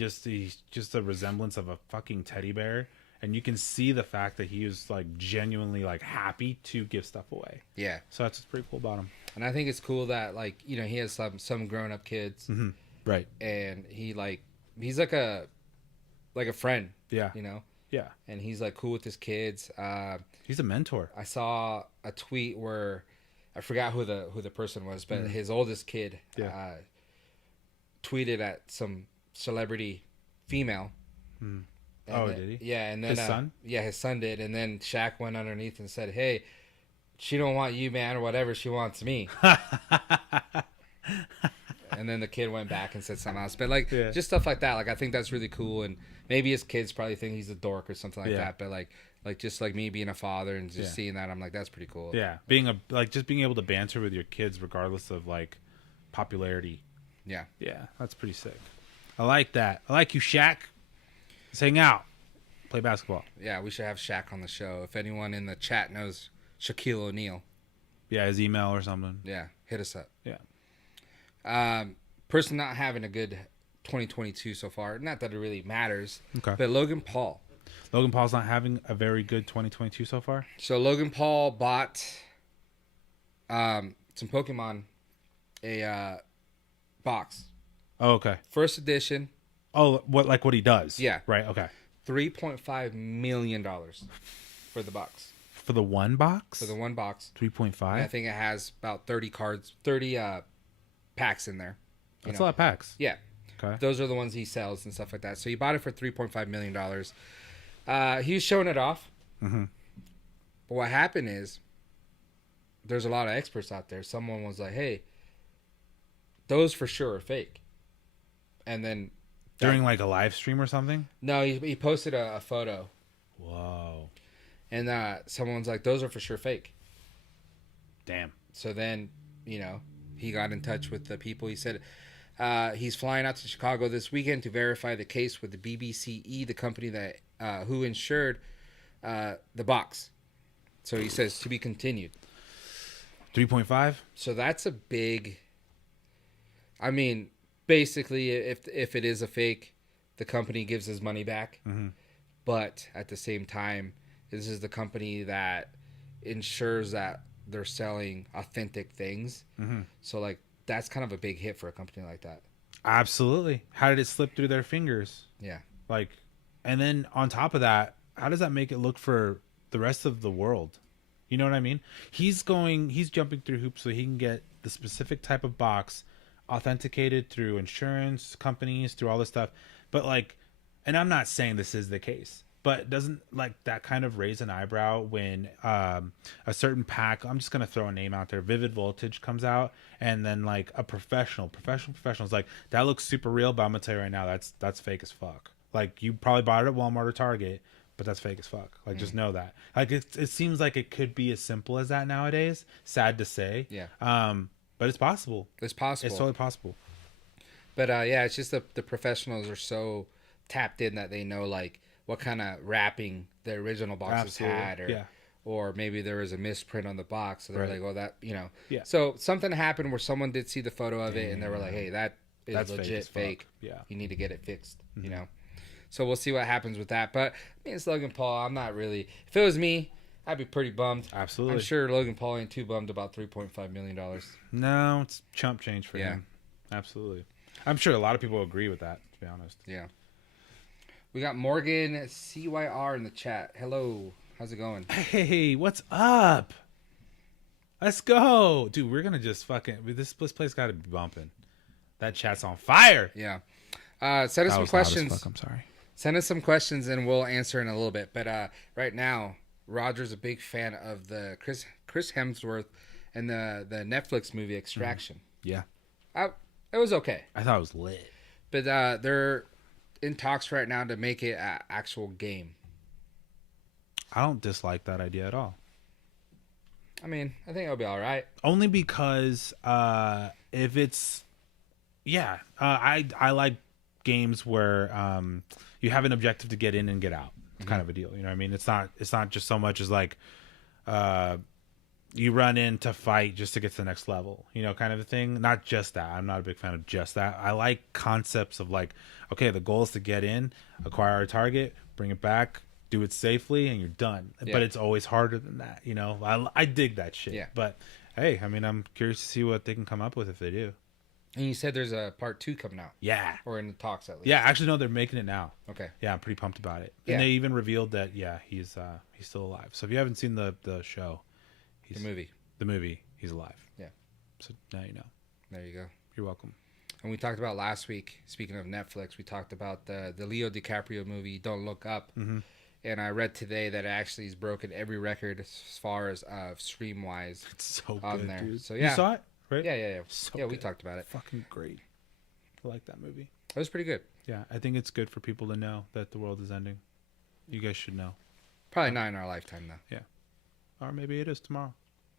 just a resemblance of a fucking teddy bear. And you can see the fact that he was like genuinely like happy to give stuff away. Yeah. So that's what's pretty cool about him. And I think it's cool that like, he has some grown up kids Right. and he's like a friend. Yeah. Yeah. And he's like cool with his kids. He's a mentor. I saw a tweet where I forgot who the person was, but his oldest kid tweeted at some celebrity female. Hmm. And Oh, then- did he? Yeah, and then His son? Yeah, his son did, and then Shaq went underneath and said, "Hey, she don't want you, man, or whatever. She wants me." And then the kid went back and said something else. But like Yeah. just stuff like that. Like I think that's really cool. And maybe his kids probably think he's a dork or something like Yeah. that. But like just like me being a father and just Yeah. seeing that, I'm like, that's pretty cool. Yeah, just being able to banter with your kids regardless of like popularity. Yeah. Yeah, that's pretty sick. I like that. I like you, Shaq. Let's hang out, play basketball. Yeah, we should have Shaq on the show. If anyone in the chat knows Shaquille O'Neal, Yeah, his email or something. yeah, hit us up. Yeah. Person not having a good 2022 so far. Not that it really matters. Okay. But Logan Paul. Logan Paul's not having a very good 2022 so far. So Logan Paul bought some Pokemon a box. Oh, okay. First edition, Oh, what he does? Yeah. Right. Okay. $3.5 million for the box. For the one box. For the one box. 3.5. And I think it has about 30 cards, 30 packs in there. That's a lot of packs. Yeah. Okay. Those are the ones he sells and stuff like that. So he bought it for $3.5 million. He was showing it off. Mm-hmm. But what happened is there's a lot of experts out there. Someone was like, hey, those for sure are fake. And then During like a live stream or something. no, he posted a photo. Whoa. And someone's like, those are for sure fake. Damn. So then, he got in touch with the people. He said he's flying out to Chicago this weekend to verify the case with the BBCE, the company that who insured the box. So he says to be continued. 3.5. So that's a big. I mean, basically, if it is a fake, the company gives his money back. Mm-hmm. But at the same time, this is the company that ensures that they're selling authentic things. Mm-hmm. So like that's kind of a big hit for a company like that. Absolutely. How did it slip through their fingers? Yeah. Like, and then on top of that, how does that make it look for the rest of the world? You know what I mean? He's jumping through hoops so he can get the specific type of box authenticated through insurance companies, through all this stuff. But like, and I'm not saying this is the case, but doesn't like that kind of raise an eyebrow when a certain pack, I'm just going to throw a name out there, Vivid Voltage comes out, and then like a professional is like, that looks super real, but I'm going to tell you right now, that's fake as fuck. Like you probably bought it at Walmart or Target, but that's fake as fuck. Like just know that. Like it seems like it could be as simple as that nowadays. Sad to say. Yeah. But it's possible. It's possible. It's totally possible. But yeah, it's just the professionals are so tapped in that they know like what kind of wrapping the original boxes had, or maybe there was a misprint on the box, so they're Right. like, well, that Yeah. So something happened where someone did see the photo of it, and they were like, hey, that's That's fake legit as fuck. fake. Yeah. You need to get it fixed. So we'll see what happens with that. But I mean, it's Logan Paul. I'm not really. If it was me, I'd be pretty bummed. Absolutely. I'm sure Logan Paul ain't too bummed about $3.5 million. No, it's chump change for Yeah. him. Absolutely. I'm sure a lot of people agree with that, to be honest. Yeah. We got Morgan CYR in the chat. Hello. How's it going? Hey, what's up? Let's go. Dude, we're going to just this place got to be bumping. That chat's on fire. Yeah. Send us some questions. I'm sorry. Send us some questions and we'll answer in a little bit. But right now, Roger's a big fan of the Chris Hemsworth and the Netflix movie Extraction. Yeah. It was okay. I thought it was lit. But they're in talks right now to make it an actual game. I don't dislike that idea at all. I mean, I think it'll be all right. Only because if it's I like games where you have an objective to get in and get out, kind of a deal. You know what I mean? It's not just so much as like you run in to fight just to get to the next level, kind of a thing. Not just that. I'm not a big fan of just that. I like concepts of like, okay, the goal is to get in, acquire a target, bring it back, do it safely, and you're done. Yeah. But it's always harder than that, I dig that shit. Yeah. But hey, I mean, I'm curious to see what they can come up with if they do. And you said there's a part 2 coming out. Yeah. Or in the talks at least. Yeah, actually, no, they're making it now. Okay. Yeah, I'm pretty pumped about it. Yeah. And they even revealed that, he's still alive. So if you haven't seen the show, The movie. the movie, he's alive. Yeah. So now you know. There you go. You're welcome. And we talked about last week, speaking of Netflix, we talked about the Leo DiCaprio movie, Don't Look Up. Mm-hmm. And I read today that it actually has broken every record as far as stream-wise. It's so on good, there. dude. So, yeah. You saw it, right? Yeah. So yeah, we good. talked about it. Fucking great. I like that movie. It was pretty good. Yeah, I think it's good for people to know that the world is ending. You guys should know. Probably not in our lifetime, though. Yeah. Or maybe it is tomorrow.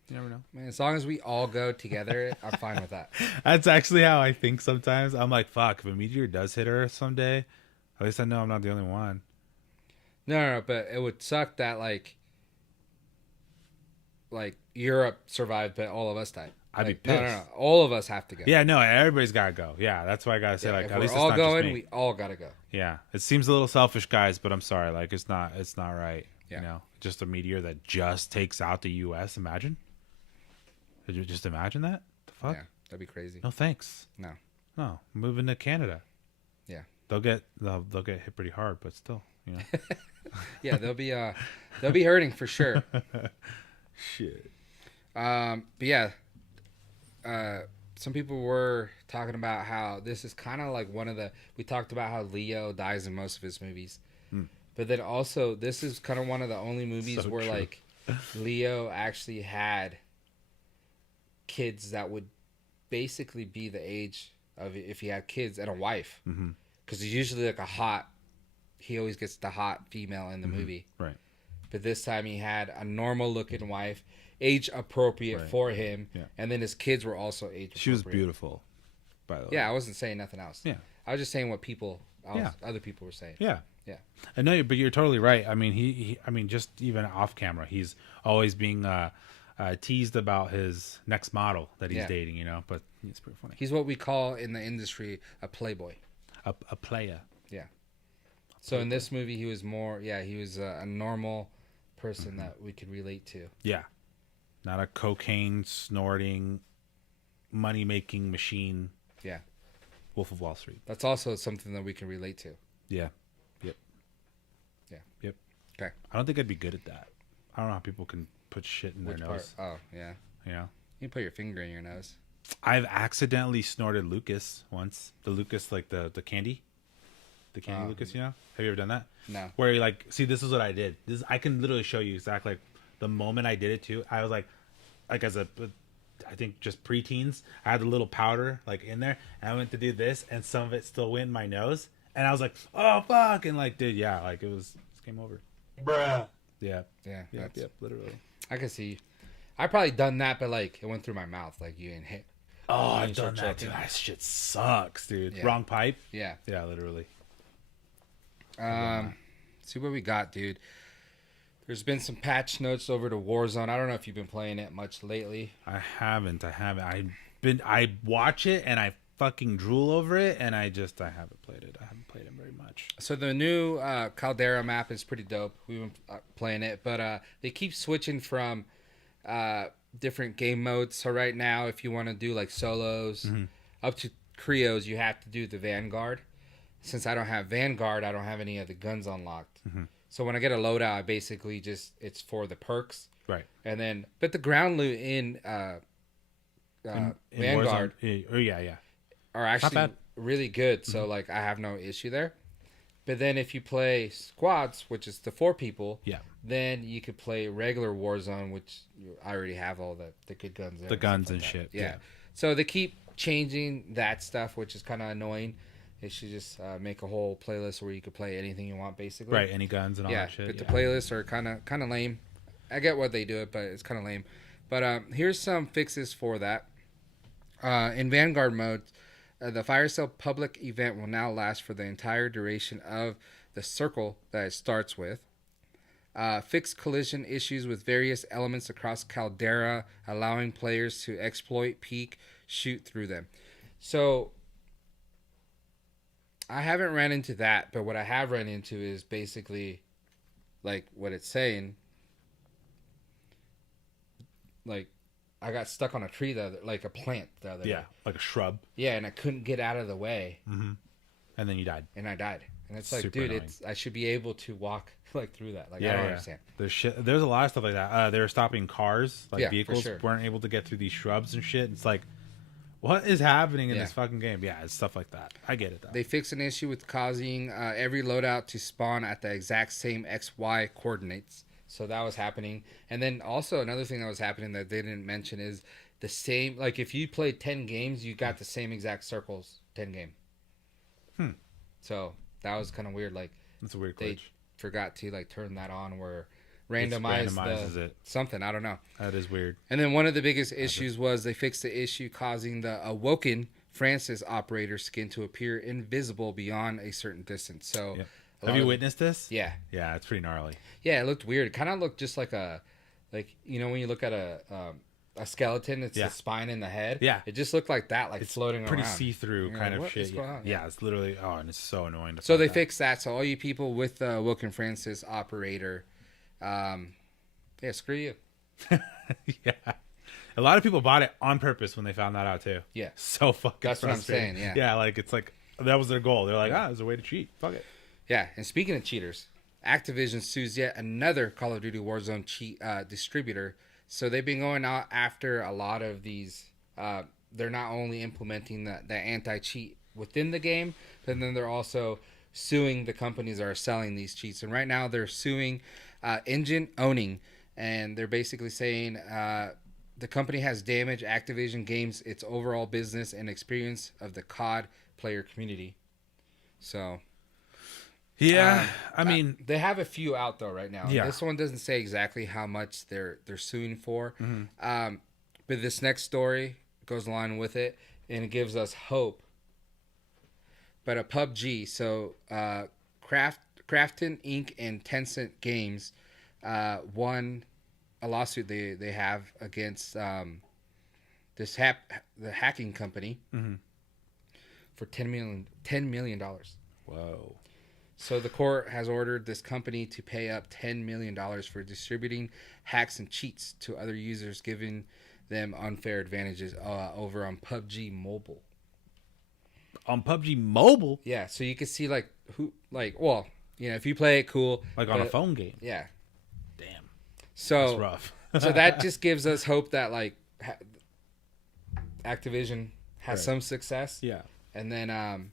You never know. Man, as long as we all go together, I'm fine with that. That's actually how I think sometimes. I'm like, fuck, if a meteor does hit Earth someday, at least I know I'm not the only one. No, but it would suck that like Europe survived, but all of us died. I'd be No, pissed. all of us have to go. Yeah, no, everybody's got to go. Yeah, that's why I got to say, Yeah, like, if at we're least all it's not going, just me. we all gotta go. Yeah, it seems a little selfish, guys, but I'm sorry. Like, it's not right. Yeah. You know, just a meteor that just takes out the U.S. Imagine. Did you just imagine that? The fuck? Yeah, that'd be crazy. No thanks. No. Moving to Canada. Yeah. They'll get hit pretty hard, but still, you know. Yeah, they'll be hurting for sure. Shit. But yeah, some people were talking about how this is kind of like we talked about how Leo dies in most of his movies. But then also this is kind of one of the only movies So where true. like Leo actually had kids that would basically be the age of if he had kids and a wife. Because he's usually like he always gets the hot female in the movie. Right. But this time he had a normal looking wife, age appropriate Right. for him. Yeah. And then his kids were also age appropriate. She was beautiful, by the way. Yeah, I wasn't saying nothing else. Yeah. I was just saying what Yeah. other people were saying. Yeah. Yeah. I know, but you're totally right. I mean, I mean, just even off camera, he's always being teased about his next model that he's Yeah. dating, you know, but it's pretty funny. He's what we call in the industry a playboy. A player. Yeah. So in this movie, he was he was a normal person that we could relate to. Yeah. Not a cocaine snorting, money making machine. Yeah. Wolf of Wall Street. That's also something that we can relate to. Yeah. Yep. Yeah. Yep. Okay. I don't think I'd be good at that. I don't know how people can put shit in Which their part? nose. Oh, yeah. You know? You can put your finger in your nose. I've accidentally snorted Lucas once. The Lucas, like the candy. The candy Lucas, you know? Have you ever done that? No. Where you like, see, this is what I did. I can literally show you exactly like the moment I did it too. I was like as I think just preteens, I had the little powder like in there, and I went to do this, and some of it still went in my nose, and I was like, oh fuck, and like, dude, yeah, like it's game over. Bruh. Yeah. Yeah. Yep, literally. I can see. I probably done that, but like it went through my mouth. Like you didn't hit. Oh, you I've done start that too. choking. That shit sucks, dude. Yeah. Wrong pipe. Yeah. Yeah, literally. See what we got, dude. There's been some patch notes over to Warzone. I don't know if you've been playing it much lately. I haven't. I watch it and I fucking drool over it, and I haven't played it. I haven't played it very much. So the new Caldera map is pretty dope. We've been playing it, but they keep switching from different game modes. So right now, if you want to do like solos up to trios, you have to do the Vanguard. Since I don't have Vanguard, I don't have any of the guns unlocked. So when I get a loadout, I basically it's for the perks. Right. And then, but the ground loot in In Vanguard Warzone, yeah. are actually bad. really good. So like I have no issue there. But then if you play squads, which is the 4 people, Yeah. then you could play regular Warzone, which I already have all the good guns there. The guns stuff and like that. shit. Yeah. So they keep changing that stuff, which is kind of annoying. They should just make a whole playlist where you could play anything you want, basically. Right, any guns and all Yeah, that shit. but the playlists are kind of lame. I get why they do it, but it's kind of lame. But here's some fixes for that. In Vanguard mode, the Fire Sale public event will now last for the entire duration of the circle that it starts with. Fix collision issues with various elements across Caldera, allowing players to exploit, peek, shoot through them. So I haven't ran into that, but what I have run into is basically like what it's saying. Like I got stuck on a tree like a plant the other day. Yeah, like a shrub, Yeah, and I couldn't get out of the way, and then you died. and I died. And it's like, Super dude, annoying. I should be able to walk like through that. Like I Yeah, don't yeah. understand. There's a lot of stuff like that. They were stopping cars, like Yeah, for vehicles sure. weren't able to get through these shrubs and shit. It's like, What is happening in Yeah. this fucking game? Yeah, it's stuff like that. I get it though. They fixed an issue with causing every loadout to spawn at the exact same XY coordinates. So that was happening. And then also another thing that was happening that they didn't mention is the same, like if you played 10 games, you got the same exact circles 10 game. So that was kind of weird. Like That's a weird they glitch. forgot to like turn that on where randomizes it. something. I don't know. That is weird. And then one of the biggest issues was they fixed the issue causing the Awoken Francis operator skin to appear invisible beyond a certain distance. So, Yeah. a Have lot you of- witnessed this? Yeah, Yeah, it's pretty gnarly. yeah, it looked weird. It kind of looked just like like you know when you look at a skeleton, it's Yeah. the spine and the head. Yeah. it just looked like that, like floating Pretty around. see-through You're kind like, of what shit. is going on? Yeah, it's literally and it's so annoying. To So find they that. fixed that. So all you people with the Awoken Francis operator, yeah, screw you. Yeah. A lot of people bought it on purpose when they found that out too. Yeah. So fucking That's what I'm frustrating. saying, yeah. Yeah, like it's like that was their goal. They're like, there's a way to cheat. Fuck it. Yeah, and speaking of cheaters, Activision sues yet another Call of Duty Warzone cheat distributor. So they've been going out after a lot of these. They're not only implementing the anti-cheat within the game, but then they're also suing the companies that are selling these cheats. And right now they're suing Engine Owning, and they're basically saying the company has damaged Activision Games, its overall business and experience of the COD player community. So Yeah, I mean, they have a few out though right now. Yeah. This one doesn't say exactly how much they're suing for, but this next story goes along with it, and it gives us hope. But a PUBG, so Krafton Inc. and Tencent Games won a lawsuit they have against this the hacking company for $10 million. whoa. So the court has ordered this company to pay up $10 million for distributing hacks and cheats to other users, giving them unfair advantages over on PUBG Mobile. On PUBG Mobile, Yeah, so you can see well, if you play it, cool. like on a but- phone game. Yeah. Damn, So that's rough. so that just gives us hope that Activision has Right. some success. Yeah, And then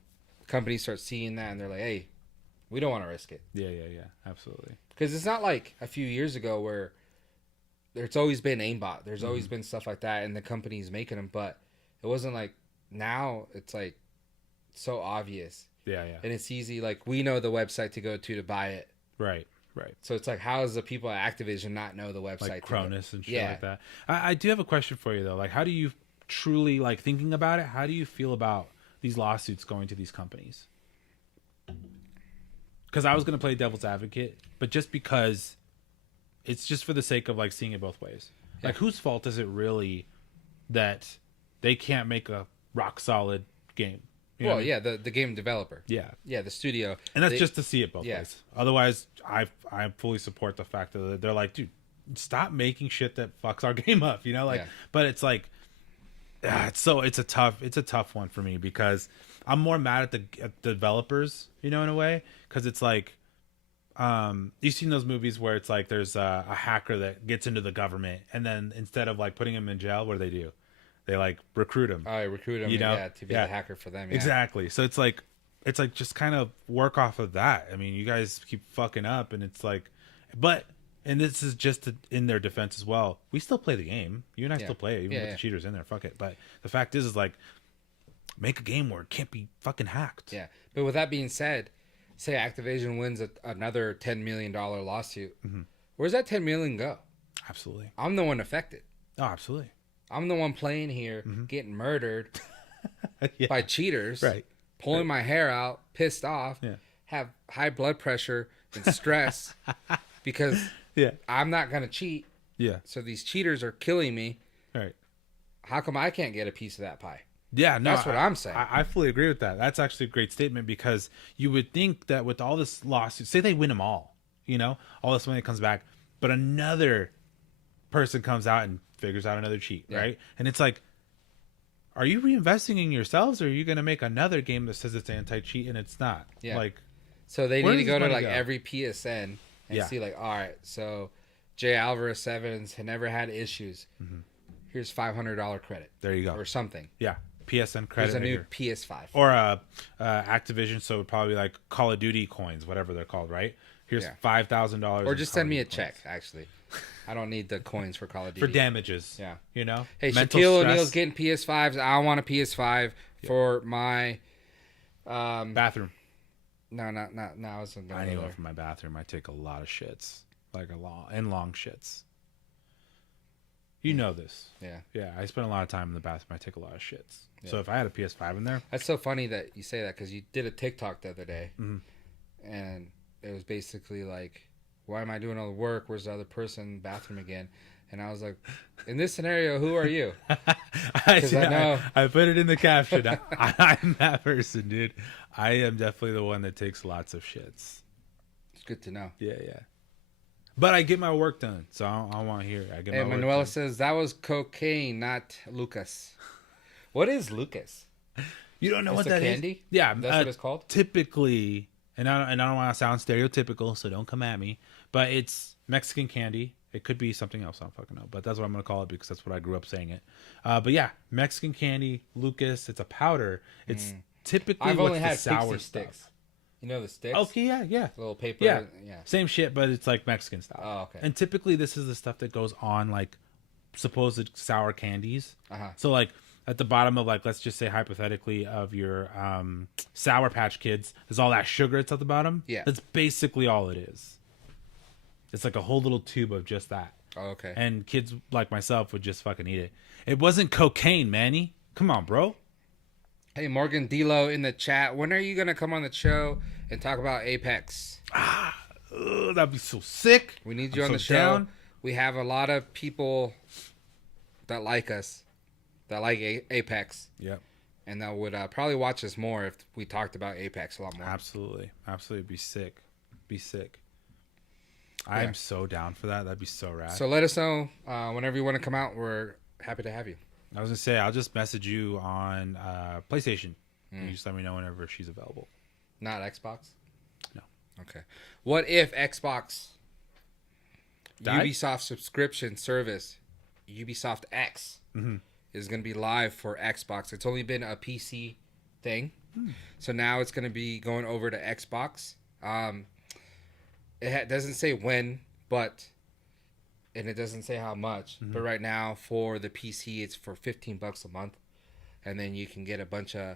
companies start seeing that and they're like, hey, we don't want to risk it. yeah, absolutely. Because it's not like a few years ago where there's always been aimbot. There's always been stuff like that, and the company's making them. But it wasn't like now. It's like so obvious, Yeah, and it's easy. Like we know the website to go to buy it. right. So it's like, how does the people at Activision not know the website? Like to go- Cronus and shit Yeah. like that. I do have a question for you though. Like, how do you truly like thinking about it? How do you feel about these lawsuits going to these companies? Because I was gonna play devil's advocate, but just because it's just for the sake of like seeing it both ways. Like, whose fault is it really that they can't make a rock solid game? You know Well, what I mean? yeah, the game developer. Yeah. Yeah, the studio. And that's They- just to see it both yeah. ways. Otherwise, I fully support the fact that they're like, dude, stop making shit that fucks our game up, you know? Like, Yeah. but it's like, it's a tough one for me because I'm more mad at the developers, you know, in a way, because it's like, you've seen those movies where it's like there's a hacker that gets into the government, and then instead of like putting him in jail, what do? They like recruit him. I recruit them, You know? to be Yeah. the hacker for them. Yeah. Exactly. So it's like just kind of work off of that. I mean, you guys keep fucking up, and it's like, and this is just in their defense as well. We still play the game. You and I still play it, even with the cheaters in there. Fuck it. But the fact is like, make a game where it can't be fucking hacked. Yeah, but with that being said, say Activision wins another $10 million lawsuit. Where's that $10 million go? Absolutely. I'm the one affected. Oh, absolutely. I'm the one playing here, getting murdered Yeah. by cheaters, Right. pulling my hair out, pissed off, Yeah. have high blood pressure and stress because Yeah. I'm not going to cheat. Yeah. So these cheaters are killing me. Right. How come I can't get a piece of that pie? Yeah, no, That's what I'm saying. I fully agree with that. That's actually a great statement because you would think that with all this lawsuit, say they win them all, you know, all this money comes back, but another person comes out and figures out another cheat, right? And it's like, are you reinvesting in yourselves, or are you going to make another game that says it's anti-cheat and it's not? Yeah. Like, So they Where need to does go to money like go? every PSN and Yeah. see like, all right, so Jay Alvarez Sevens had never had issues. Here's $500 credit there you go. or something. Yeah. PSN credit. There's a right new here. PS5. Or Activision, so it would probably like Call of Duty coins, whatever they're called, right? Here's Yeah. $5,000. Or just send me a check, actually. I don't need the coins for Call of Duty. for damages. Yeah. You know? Hey, Mental Shaquille stress. O'Neal's getting PS5s. I want a PS5 for my... bathroom. No, I was I need one for my bathroom. I take a lot of shits. Like long shits. You know this. Yeah. Yeah, I spend a lot of time in the bathroom. I take a lot of shits. So if I had a PS5 in there... That's so funny that you say that, because you did a TikTok the other day, and it was basically like, why am I doing all the work? Where's the other person in the bathroom again? And I was like, in this scenario, who are you? I know. I put it in the caption. I'm that person, dude. I am definitely the one that takes lots of shits. It's good to know. Yeah. But I get my work done, so I want to hear it. I get my work Manuela done. says, that was cocaine, not Lucas. What is Lucas? You don't know It's what the that is? candy? Yeah, That's what it's called? Typically, and I don't want to sound stereotypical, so don't come at me. But it's Mexican candy. It could be something else. I don't fucking know. But that's what I'm going to call it because that's what I grew up saying it. But yeah, Mexican candy, Lucas. It's a powder. It's typically I've what's only the had sour pixie sticks. stuff. You know the sticks? Okay, yeah. Little paper. Yeah. Yeah. Same shit, but it's like Mexican style. Oh, okay. And typically this is the stuff that goes on like supposed sour candies. Uh-huh. So like at the bottom of like, let's just say hypothetically of your Sour Patch Kids, there's all that sugar that's at the bottom. Yeah. That's basically all it is. It's like a whole little tube of just that. Oh, okay. And kids like myself would just fucking eat it. It wasn't cocaine, Manny. Come on, bro. Hey, Morgan Delo in the chat. When are you going to come on the show and talk about Apex? Ugh, that'd be so sick. We need you I'm on the so show. down. We have a lot of people that like us, that like Apex, Yep. and that would probably watch us more if we talked about Apex a lot more. Absolutely. Be sick. I'm so down for that. That'd be so rad. So let us know whenever you want to come out. We're happy to have you. I was gonna say I'll just message you on PlayStation. You just let me know whenever she's available. Not Xbox? No. Okay. What if Xbox Died? Ubisoft subscription service, Ubisoft X, is going to be live for Xbox? It's only been a PC thing. So now it's going to be going over to Xbox. It doesn't say when, and it doesn't say how much. But right now for the PC, it's for $15 a month. And then you can get a bunch of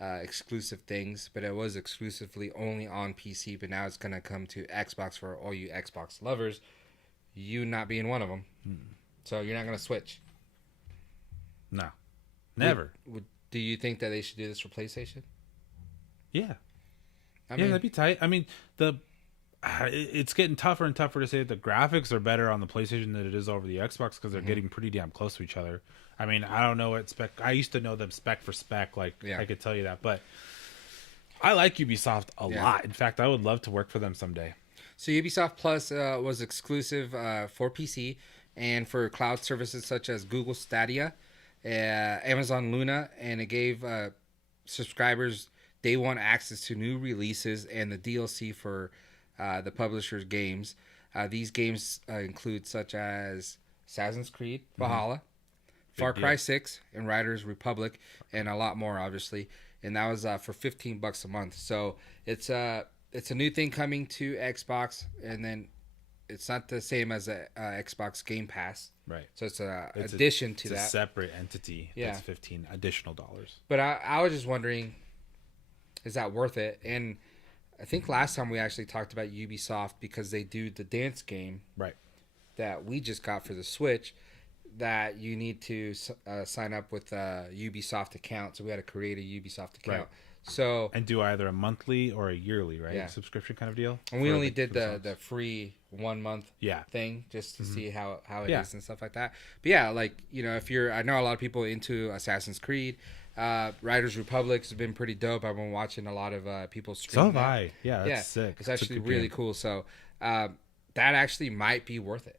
exclusive things. But it was exclusively only on PC. But now it's going to come to Xbox for all you Xbox lovers. You not being one of them. So you're not going to switch. No. Never. Do you think that they should do this for PlayStation? Yeah. I Yeah, mean, that'd be tight. I mean, it's getting tougher and tougher to say that the graphics are better on the PlayStation than it is over the Xbox because they're getting pretty damn close to each other. I mean, I don't know what spec. I used to know them spec for spec. Like, Yeah. I could tell you that. But I like Ubisoft a Yeah. lot. In fact, I would love to work for them someday. so Ubisoft Plus was exclusive for PC and for cloud services such as Google Stadia, Amazon Luna, and it gave subscribers day one access to new releases and the DLC for the publisher's games. These games include such as Assassin's Creed Valhalla, Far Cry 6, and Riders Republic, and a lot more, obviously. And that was for $15 a month. So it's a new thing coming to Xbox, and then it's not the same as a Xbox Game Pass. Right. So it's an addition to It's that. a separate entity. Yeah. That's $15 additional dollars. But I was just wondering, is that worth it? And I think last time we actually talked about Ubisoft because they do the dance game Right. that we just got for the Switch that you need to sign up with a Ubisoft account. So we had to create a Ubisoft account. Right. So And do either a monthly or a yearly, right? Yeah. Subscription kind of deal. and we For, only like, did Ubisoft. the free 1 month Yeah. thing just to see how it is Yeah. and stuff like that. But yeah, like, you know, if you're, I know a lot of people into Assassin's Creed, Riders Republic has been pretty dope. I've been watching a lot of people stream. So have that. I. Yeah, that's sick. It's a actually good really game. cool. So that actually might be worth it.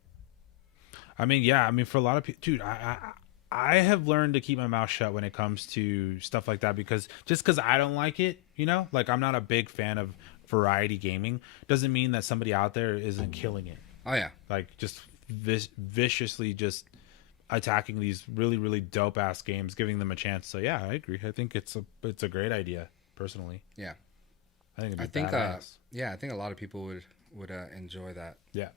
I mean, yeah. I mean, for a lot of people, dude, I have learned to keep my mouth shut when it comes to stuff like that because I don't like it, you know, like I'm not a big fan of variety gaming. Doesn't mean that somebody out there isn't killing it. Oh yeah, Like just viciously just attacking these really, really dope ass games, giving them a chance. So yeah, I agree. I think it's a great idea, personally. Yeah. I think I it'd be think badass. I think a lot of people would enjoy that. Yeah.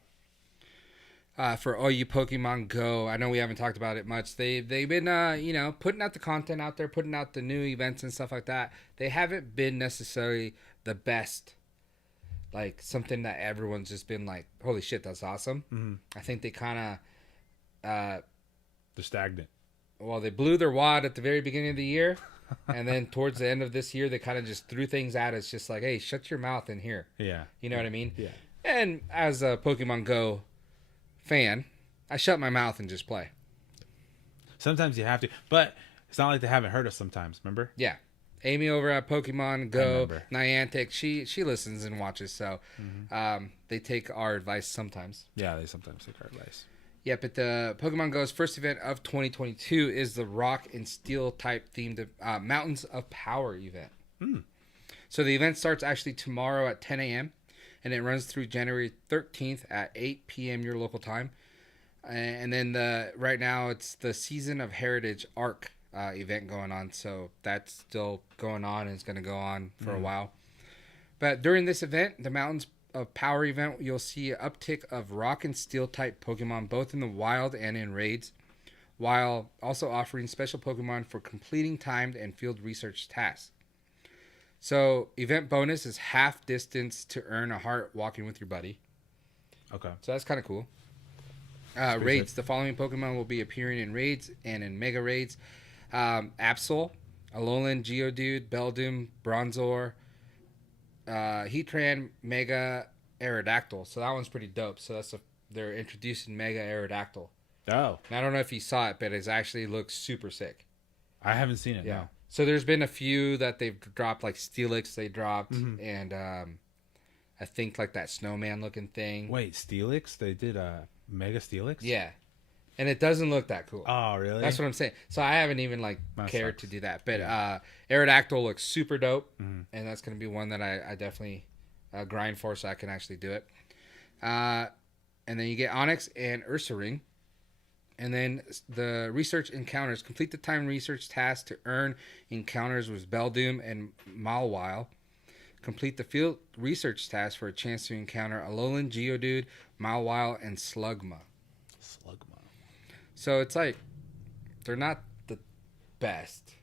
For all you Pokemon Go, I know we haven't talked about it much. They've been putting out the content out there, putting out the new events and stuff like that. They haven't been necessarily the best, like something that everyone's just been like, holy shit, that's awesome. Mm-hmm. I think they kind of They're stagnant. well, they blew their wad at the very beginning of the year, and then towards the end of this year, they kind of just threw things at us, just like, hey, shut your mouth in here. Yeah. You know what I mean? Yeah. And as a Pokemon Go fan, I shut my mouth and just play. Sometimes you have to, but it's not like they haven't heard us sometimes. Remember? Yeah. Amy over at Pokemon I Go, remember. Niantic, she listens and watches, so they take our advice sometimes. Yeah, they sometimes take our advice. Yeah, but the Pokemon Go's first event of 2022 is the Rock and Steel type themed Mountains of Power event. So the event starts actually tomorrow at 10 a.m. and it runs through January 13th at 8 p.m. your local time. And then right now it's the Season of Heritage Arc event going on, so that's still going on and it's going to go on for a while. But during this event, the Mountains of Power event, you'll see an uptick of Rock and Steel type Pokemon both in the wild and in raids, while also offering special Pokemon for completing timed and field research tasks. So event bonus is half distance to earn a heart walking with your buddy. Okay. So that's kind of cool. pretty Raids. sick. The following Pokemon will be appearing in raids and in mega raids. Absol, Alolan, Geodude, Beldum, Bronzor, Heatran, Mega Aerodactyl. So that one's pretty dope. So they're introducing Mega Aerodactyl. Oh, And I don't know if you saw it, but it actually looks super sick. I haven't seen it. No. So there's been a few that they've dropped, like Steelix they dropped, and I think like that snowman looking thing. Wait, Steelix? They did a Mega Steelix? Yeah. And it doesn't look that cool. Oh, really? That's what I'm saying. So I haven't even like That cared sucks. to do that. But Aerodactyl looks super dope, and that's going to be one that I definitely grind for so I can actually do it. And then you get Onyx and Ursaring. And then the research encounters. Complete the time research task to earn encounters with Beldum and Mawile. Complete the field research task for a chance to encounter Alolan, Geodude, Mawile, and Slugma. Slugma. So it's like, they're not the best.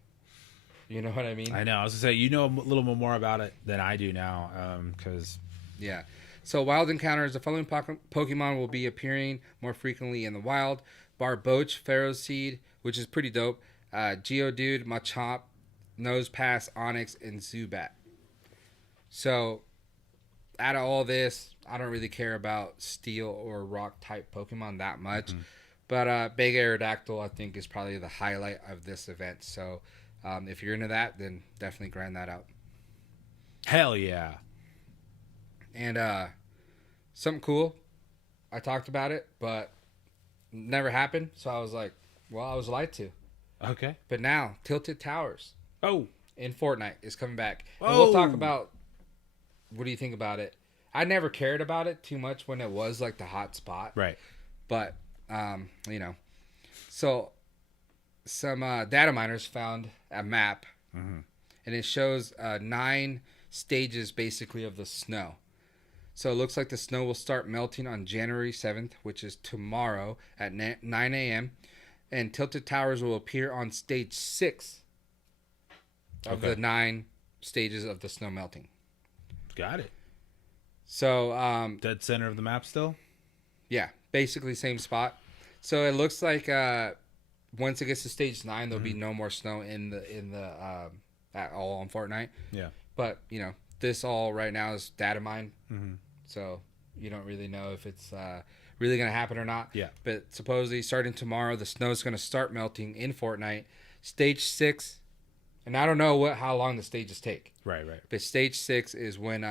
You know what I mean? I know. I was going to say, you know a little bit more about it than I do now. Because Yeah. So wild encounters. The following Pokemon will be appearing more frequently in the wild. Barboach, Ferroseed, which is pretty dope. Geodude, Machop, Nosepass, Onyx, and Zubat. So, out of all this, I don't really care about Steel or Rock type Pokemon that much. But Big Aerodactyl, I think, is probably the highlight of this event. So, if you're into that, then definitely grind that out. hell yeah. And something cool, I talked about it, but never happened. So I was like, well, I was lied to. Okay. But now, Tilted Towers Oh. in Fortnite is coming back. And we'll talk Oh. about, what do you think about it? I never cared about it too much when it was like the hot spot. Right. But, so some data miners found a map, and it shows 9 stages basically of the snow. So it looks like the snow will start melting on January 7th, which is tomorrow at 9 a.m. And Tilted Towers will appear on stage 6 of Okay. the 9 stages of the snow melting. Got it. So, Dead center of the map still? yeah, basically same spot. So it looks like once it gets to stage 9, there'll be no more snow in the at all on Fortnite. Yeah. But this all right now is data mine, so you don't really know if it's really gonna happen or not. Yeah. But supposedly starting tomorrow, the snow is gonna start melting in Fortnite. Stage 6, and I don't know how long the stages take. Right. But stage 6 is when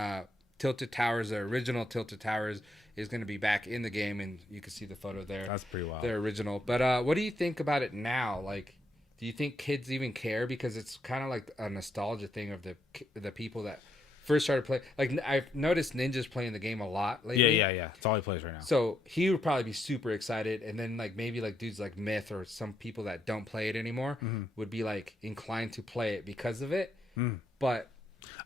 Tilted Towers, the original Tilted Towers, is going to be back in the game, and you can see the photo there. That's pretty wild. The original. But what do you think about it now? Like, do you think kids even care? Because it's kind of like a nostalgia thing of the people that first started playing, like I've noticed Ninja's playing the game a lot lately. Yeah. That's all he plays right now. So he would probably be super excited, and then like maybe like dudes like Myth or some people that don't play it anymore would be like inclined to play it because of it. But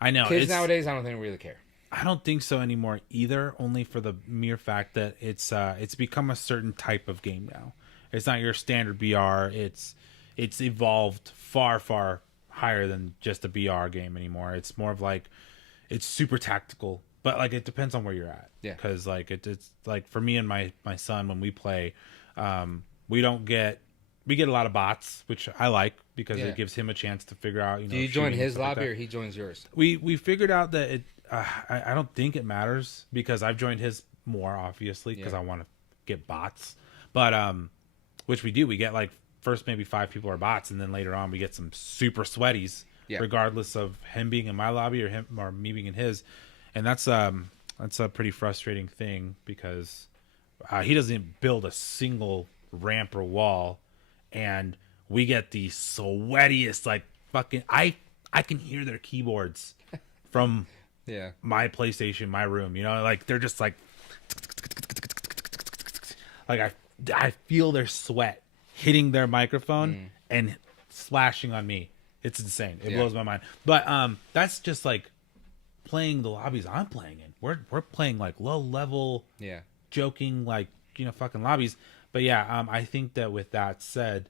I know kids nowadays, I don't think really care. I don't think so anymore either. Only for the mere fact that it's become a certain type of game now. It's not your standard BR. It's evolved far higher than just a BR game anymore. It's more of like it's super tactical, but like it depends on where you're at. Yeah. Because like it's like for me and my son when we play, we get a lot of bots, which I like because it gives him a chance to figure out. Do you join his lobby or he joins yours? We figured out that it. I don't think it matters because I've joined his more obviously because I want to get bots, but which we do. We get like first maybe 5 people are bots, and then later on we get some super sweaties, regardless of him being in my lobby or him or me being in his, and that's a pretty frustrating thing because he doesn't build a single ramp or wall, and we get the sweatiest like fucking I can hear their keyboards from my PlayStation, my room, you know, like they're just like I feel their sweat hitting their microphone and splashing on me. It's insane. It blows my mind. But that's just like playing the lobbies I'm playing in. We're playing like low level, joking like fucking lobbies. But I think that with that said,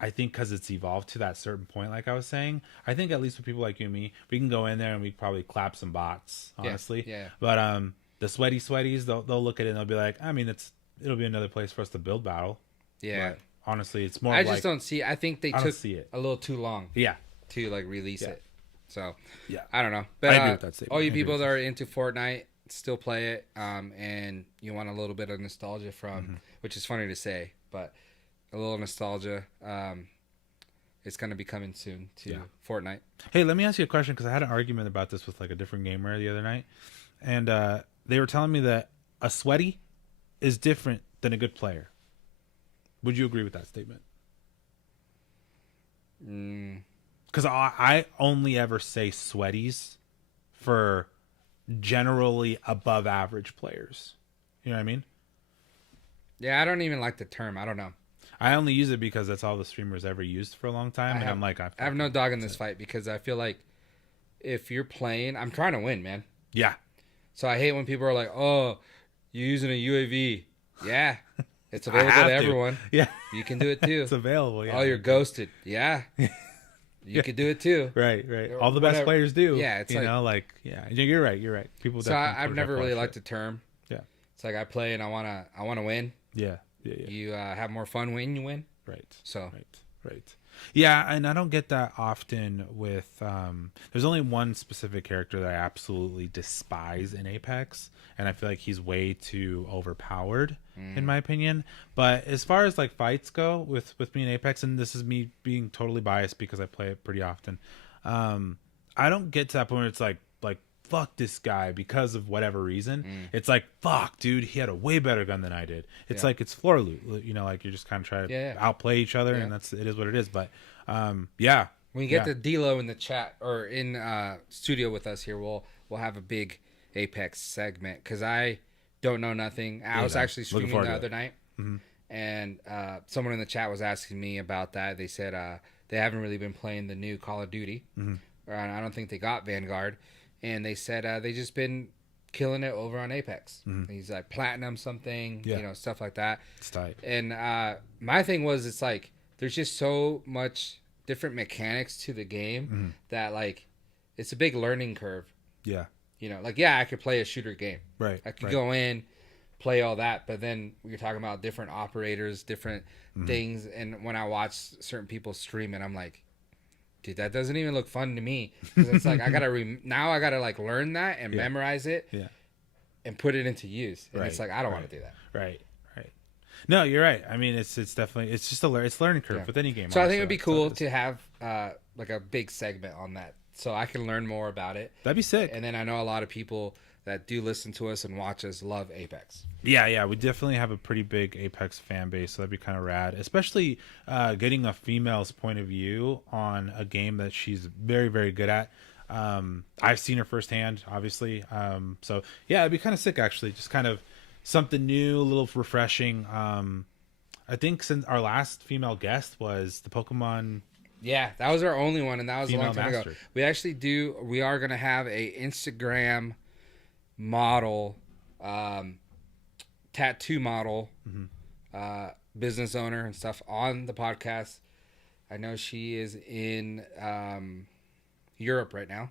I think because it's evolved to that certain point, like I was saying, I think at least with people like you and me, we can go in there and we probably clap some bots, honestly. Yeah. But the sweaties, they'll look at it and they'll be like, I mean, it'll be another place for us to build battle. Yeah. But honestly, it's more. I just don't see. I think they took see it a little too long. Yeah. To like release it. So yeah, I don't know. But I agree with that statement. all you people that are into Fortnite still play it, and you want a little bit of nostalgia from, which is funny to say, but a little nostalgia. It's going to be coming soon to Fortnite. Hey, let me ask you a question because I had an argument about this with like a different gamer the other night, and they were telling me that a sweaty is different than a good player. Would you agree with that statement? Because I only ever say sweaties for generally above average players. You know what I mean? Yeah, I don't even like the term. I don't know. I only use it because that's all the streamers ever used for a long time. I'm like, I have no dog in this fight because I feel like if you're playing, I'm trying to win, man. Yeah. So I hate when people are like, "Oh, you're using a UAV." Yeah, it's available to everyone. Yeah, you can do it too. It's available. Yeah. Oh, you're ghosted. Yeah, you could do it too. Right. All the best players do. Yeah, it's you're right. People. So I've never really liked the term. Yeah. It's like I play and I wanna win. Yeah. You have more fun when you win. Right. So. Right. Yeah, and I don't get that often with there's only one specific character that I absolutely despise in Apex, and I feel like he's way too overpowered in my opinion. But as far as like fights go with me in Apex, and this is me being totally biased because I play it pretty often, I don't get to that point where it's like fuck this guy because of whatever reason. It's like, fuck, dude, he had a way better gun than I did. It's like it's floor loot, like you're just kind of trying to outplay each other, and it is what it is. But when you get the D-Lo in the chat or in studio with us here, we'll have a big Apex segment because I don't know nothing. I was actually streaming the other night, and someone in the chat was asking me about that. They said they haven't really been playing the new Call of Duty, or I don't think they got Vanguard. And they said they just been killing it over on Apex. He's like platinum something, stuff like that. It's tight. And my thing was, it's like there's just so much different mechanics to the game that like it's a big learning curve. Yeah. I could play a shooter game. Right. I could go in, play all that, but then you're talking about different operators, different things. And when I watch certain people stream it, I'm like, dude, that doesn't even look fun to me. Because it's like I gotta like learn that and memorize it, and put it into use. And it's like I don't want to do that. Right. No, you're right. I mean, it's definitely just it's learning curve with any game. So I think it'd be cool to have like a big segment on that, so I can learn more about it. That'd be sick. And then I know a lot of people that do listen to us and watch us love Apex. Yeah, we definitely have a pretty big Apex fan base, so that'd be kind of rad. Especially getting a female's point of view on a game that she's very, very good at. I've seen her firsthand, obviously. So yeah, it'd be kind of sick actually. Just kind of something new, a little refreshing. I think since our last female guest was the Pokemon. Yeah, that was our only one, and that was a long Female time master. ago. We are going to have a Instagram model, tattoo model, business owner and stuff on the podcast. I know she is in Europe right now.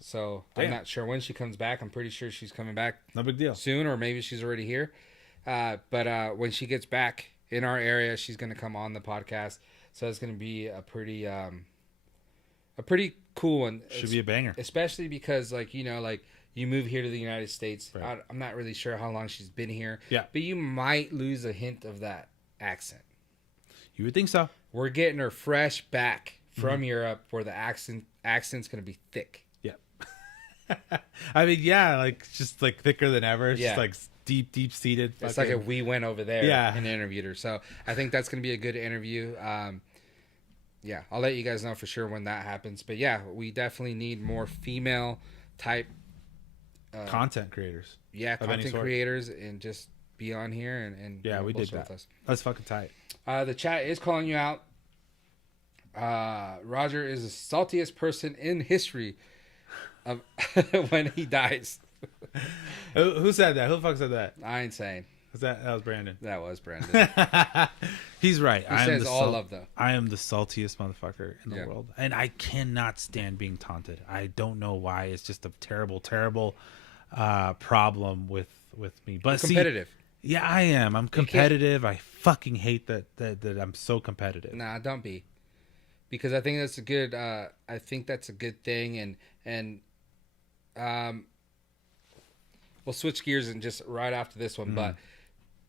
So Damn. I'm not sure when she comes back. I'm pretty sure she's coming back No big deal. soon, or maybe she's already here. But when she gets back in our area, she's going to come on the podcast. So it's going to be a pretty cool one. Should be a banger. Especially because, like, you know, like you move here to the United States. Right. I'm not really sure how long she's been here. Yeah. But you might lose a hint of that accent. You would think so. We're getting her fresh back from Europe, where the accent's going to be thick. Yeah. I mean, yeah, like just like thicker than ever. It's Yeah. just like deep seated. It's like if we went over there Yeah. and interviewed her. So I think that's going to be a good interview. Yeah, I'll let you guys know for sure when that happens. But yeah, we definitely need more female type. content creators. Yeah, of any content sort. creators, and just be on here and Yeah, we dig bullshit with that. us. That's fucking tight. The chat is calling you out. Roger is the saltiest person in history of when he dies. Who said that? Who the fuck said that? I ain't saying. Was that was Brandon. That was Brandon. He's right. He says all love, though. I am the saltiest motherfucker in the Yeah. world, and I cannot stand being taunted. I don't know why. It's just a terrible problem with me. But Competitive. See, yeah, I am. I'm competitive. I fucking hate that I'm so competitive. Nah, don't be. Because I think that's a good. I think that's a good thing, and we'll switch gears and just right after this one. But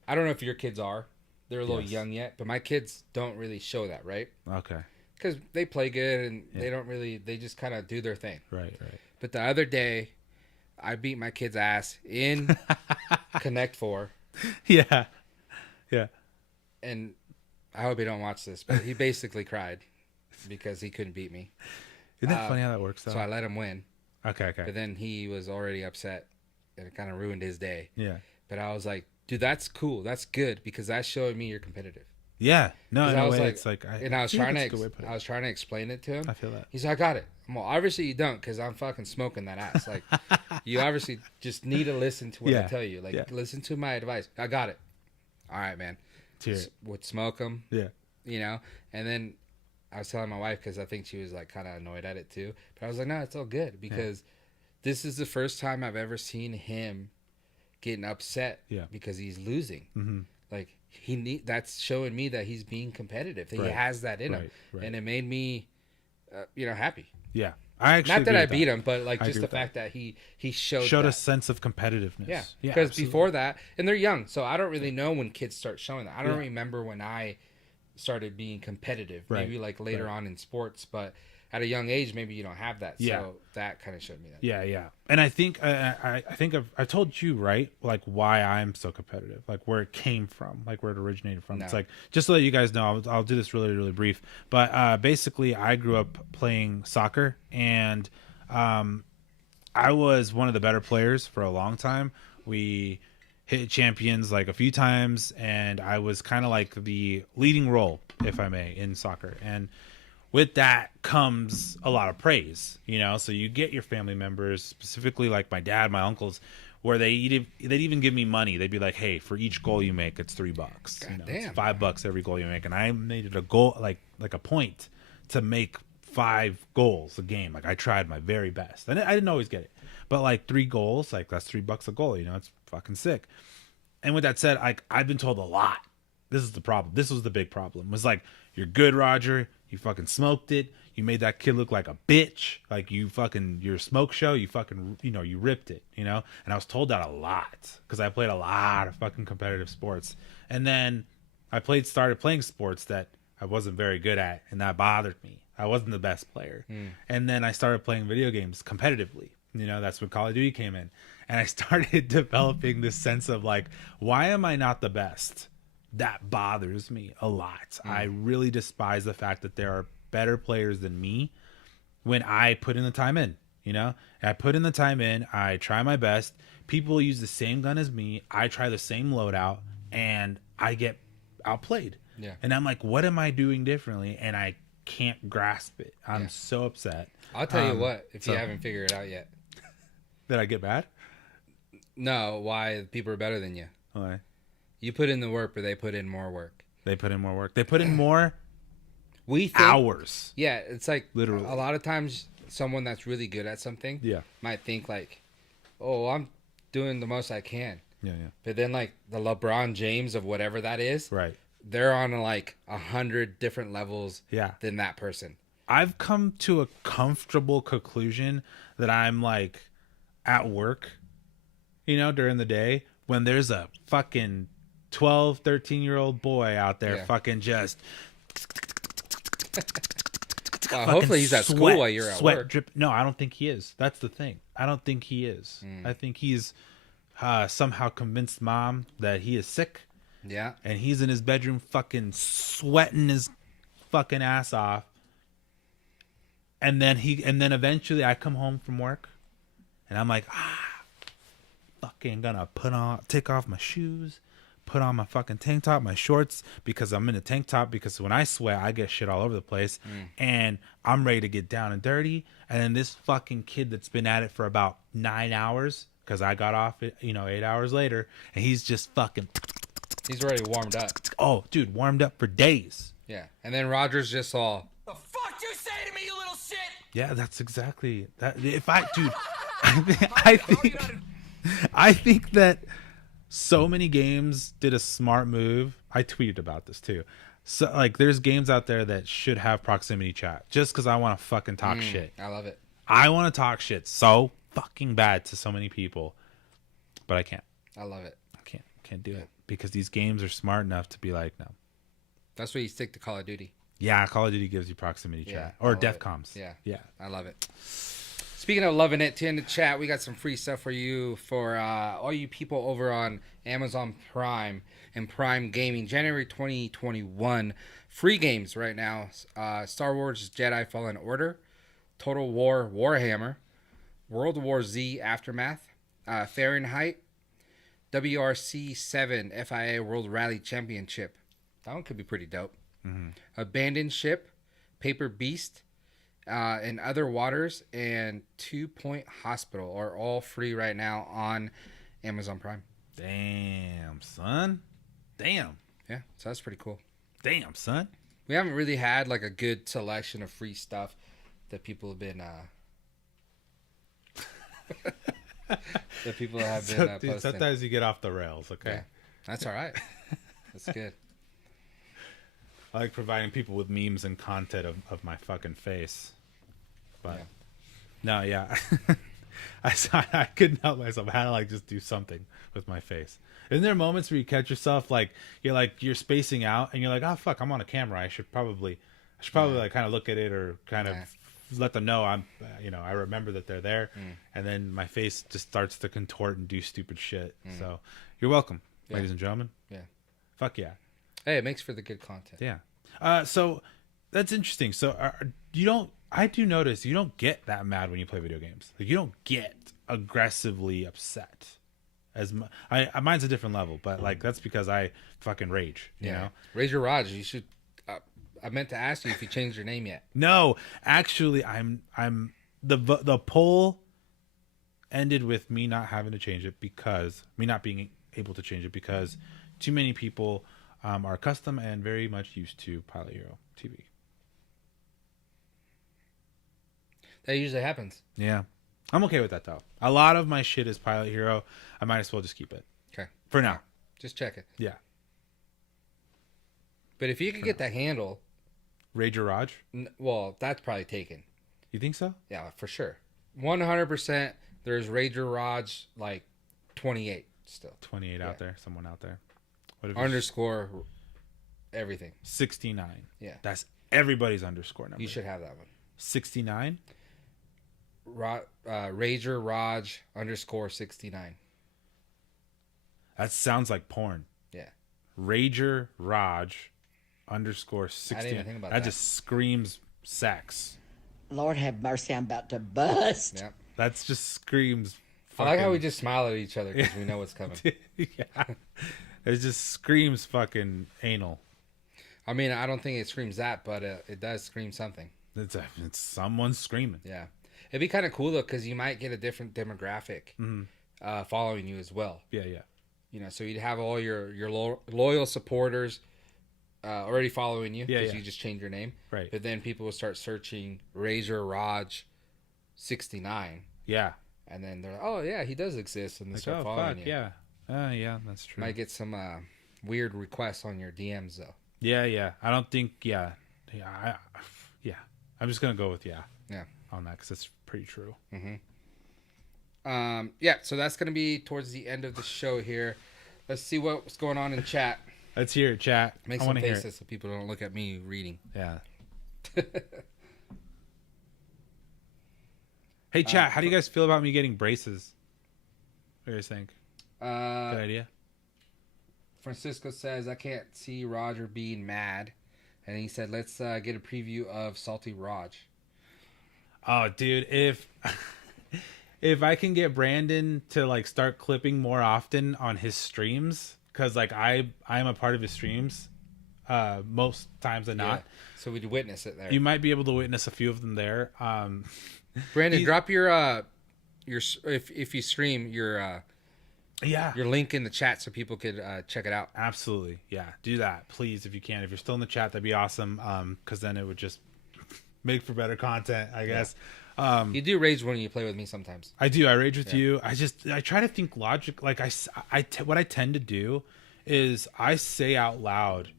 I don't know if your kids are. They're a little Yes. young yet, but my kids don't really show that, right? Okay. Because they play good and they don't really. They just kind of do their thing. Right. But the other day, I beat my kid's ass in Connect Four, Yeah. and I hope he don't watch this, but he basically cried because he couldn't beat me. Isn't that funny how that works? Though? So I let him win. Okay. But then he was already upset, and it kind of ruined his day. Yeah. But I was like, dude, that's cool. That's good, because that's showing me you're competitive. Yeah. No, 'Cause in I a was way, like, it's like. And I was yeah, trying that's a to, good way to put it. I was trying to explain it to him. I feel that. He's like, I got it. Well, obviously you don't, because I'm fucking smoking that ass. Like, you obviously just need to listen to what I Yeah. tell you. Like, listen to my advice. I got it. All right, man. Cheer. Would smoke them, Yeah. you know? And then I was telling my wife, because I think she was like kind of annoyed at it too. But I was like, no, it's all good, because this is the first time I've ever seen him getting upset because he's losing. Mm-hmm. Like, that's showing me that he's being competitive. That he has that in him, and it made me, happy. Yeah. I actually Not that agree I with beat him, but like I just agree the with that. fact that he showed a that. sense of competitiveness. Yeah, Yeah. because absolutely. before that, and they're young, so I don't really know when kids start showing that. I don't Yeah. remember when I started being competitive. Right, Maybe like later right. on in sports, but at a young age, maybe you don't have that. Yeah. So that kind of showed me that. Yeah. And I think I think I told you, right, like why I'm so competitive, like where it came from, like where it originated from. No. It's like, just to let you guys know, I'll do this really brief, but basically I grew up playing soccer, and I was one of the better players for a long time. We hit champions like a few times, and I was kind of like the leading role, if I may, in soccer. And with that comes a lot of praise, so you get your family members, specifically like my dad, my uncles, where they'd even give me money. They'd be like, hey, for each goal you make, it's $3. It's $5 every goal you make. And I made it a goal, like a point to make 5 goals a game. Like, I tried my very best, and I didn't always get it, but like 3 goals, like that's $3 a goal. It's fucking sick. And with that said, I've been told a lot. This is the problem. This was the big problem. Was like, you're good, Roger. You fucking smoked it. You made that kid look like a bitch. Like, your smoke show, you fucking, you ripped it, And I was told that a lot, because I played a lot of fucking competitive sports. And then I started playing sports that I wasn't very good at, and that bothered me. I wasn't the best player. And then I started playing video games competitively. That's when Call of Duty came in. And I started developing this sense of like, why am I not the best? That bothers me a lot. I really despise the fact that there are better players than me, when I put in the time in, you know? I put in the time in, I try my best. People use the same gun as me. I try the same loadout and I get outplayed. Yeah. And I'm like, what am I doing differently? And I can't grasp it. I'm so upset. I'll tell you what, if you haven't figured it out yet. Did I get mad? No, why people are better than you. Why? You put in the work, but they put in more work. They put in more work. They put in more We think, hours. Yeah, it's like Literally. a lot of times someone that's really good at something might think like, oh, I'm doing the most I can. Yeah. But then like the LeBron James of whatever that is, Right. they're on like 100 different levels than that person. I've come to a comfortable conclusion that I'm like at work, you know, during the day when there's a fucking 12, 13-year-old boy out there fucking just Well, hopefully he's at school while you're at work. Drip. No, I don't think he is. That's the thing. I don't think he is. I think he's somehow convinced mom that he is sick. Yeah. And he's in his bedroom fucking sweating his fucking ass off. And then eventually I come home from work and I'm like, fucking gonna take off my shoes, put on my fucking tank top, my shorts, because I'm in a tank top, because when I sweat, I get shit all over the place, and I'm ready to get down and dirty. And then this fucking kid that's been at it for about 9 hours, because I got off it, 8 hours later, and he's just fucking... He's already warmed up. Oh, dude, warmed up for days. Yeah. And then Roger's just all... The fuck you say to me, you little shit? Yeah, that's exactly that. If I, dude, I think that so many games did a smart move. I tweeted about this too. So like, there's games out there that should have proximity chat just because I want to fucking talk shit. I love it. I want to talk shit so fucking bad to so many people, but I can't. I love it. I can't do it because these games are smart enough to be like, no. That's why you stick to Call of Duty. Yeah, Call of Duty gives you proximity chat or DEFCOMs. Yeah. I love it. Speaking of loving it, to end the chat, we got some free stuff for you for all you people over on Amazon Prime and Prime Gaming. January 2021, free games right now. Star Wars Jedi Fallen Order, Total War Warhammer, World War Z Aftermath, Fahrenheit, WRC 7 FIA World Rally Championship. That one could be pretty dope. Abandoned Ship, Paper Beast, and Other Waters, and 2 Point Hospital are all free right now on Amazon Prime. Damn, son. Damn. Yeah, so that's pretty cool. Damn, son. We haven't really had like a good selection of free stuff that people have been posting. Dude, sometimes you get off the rails, okay? Yeah, that's all right. That's good. I like providing people with memes and content of my fucking face. But no, yeah. I couldn't help myself. I had to like just do something with my face. Isn't there moments where you catch yourself like you're spacing out and you're like, oh fuck, I'm on a camera. I should probably like kind of look at it or kind of let them know I'm I remember that they're there, and then my face just starts to contort and do stupid shit. So you're welcome, ladies and gentlemen. Yeah. Fuck yeah. Hey, it makes for the good content. Yeah. So that's interesting. So I do notice you don't get that mad when you play video games. Like you don't get aggressively upset as much. Mine's a different level, but like that's because I fucking rage. You know, Raise your Raj. You should. I meant to ask you if you changed your name yet. No, actually, I'm the poll ended with me not having to change it because me not being able to change it because too many people are custom and very much used to Pilot Hero TV. That usually happens. Yeah. I'm okay with that, though. A lot of my shit is Pilot Hero. I might as well just keep it. Okay. For now. Just check it. Yeah. But if you could get the handle... Rager Raj? Well, that's probably taken. You think so? Yeah, for sure. 100% there's Rager Raj, like, 28 still. 28 out there. Someone out there. What if underscore everything. 69. Yeah. That's everybody's underscore number. You should have that one. 69? Rager Raj underscore 69. That sounds like porn. Yeah. Rager Raj underscore 69. I didn't even think about that. Just screams sex. Lord have mercy, I'm about to bust. Yeah. That's just screams. I like how we fucking- just smile at each other because we know what's coming. Yeah. It just screams fucking anal. I mean, I don't think it screams that, but it does scream something. It's someone screaming. Yeah. It'd be kind of cool, though, because you might get a different demographic following you as well. Yeah, yeah. You know, so you'd have all your loyal supporters already following you because Yeah. you just changed your name. Right. But then people will start searching Razor Raj 69. Yeah. And then they're like, oh, yeah, he does exist. And they Like, start oh, following fuck, you. yeah. Yeah, that's true. Might get some weird requests on your DMs, though. Yeah, yeah. I don't think, yeah. I'm just going to go with Yeah. on that because that's pretty true. Yeah, so that's going to be towards the end of the show here. Let's see what's going on in chat. Let's hear it, chat. Make I some want to hear faces it. so people don't look at me reading. Yeah. Hey, chat, how do you guys feel about me getting braces? What do you guys think? Good idea? Francisco says, I can't see Roger being mad. And he said, let's get a preview of Salty Raj. Oh, dude, if I can get Brandon to like start clipping more often on his streams, because like I'm a part of his streams most times than not. So we'd witness it there. You might be able to witness a few of them there. Brandon, drop your if you stream your link in the chat so people could check it out. Absolutely. Yeah, do that, please, if you can. If you're still in the chat, that'd be awesome, because then it would just make for better content, I guess. You do rage when you play with me sometimes. I do. I rage with you. I try to think logic. Like what I tend to do is I say out loud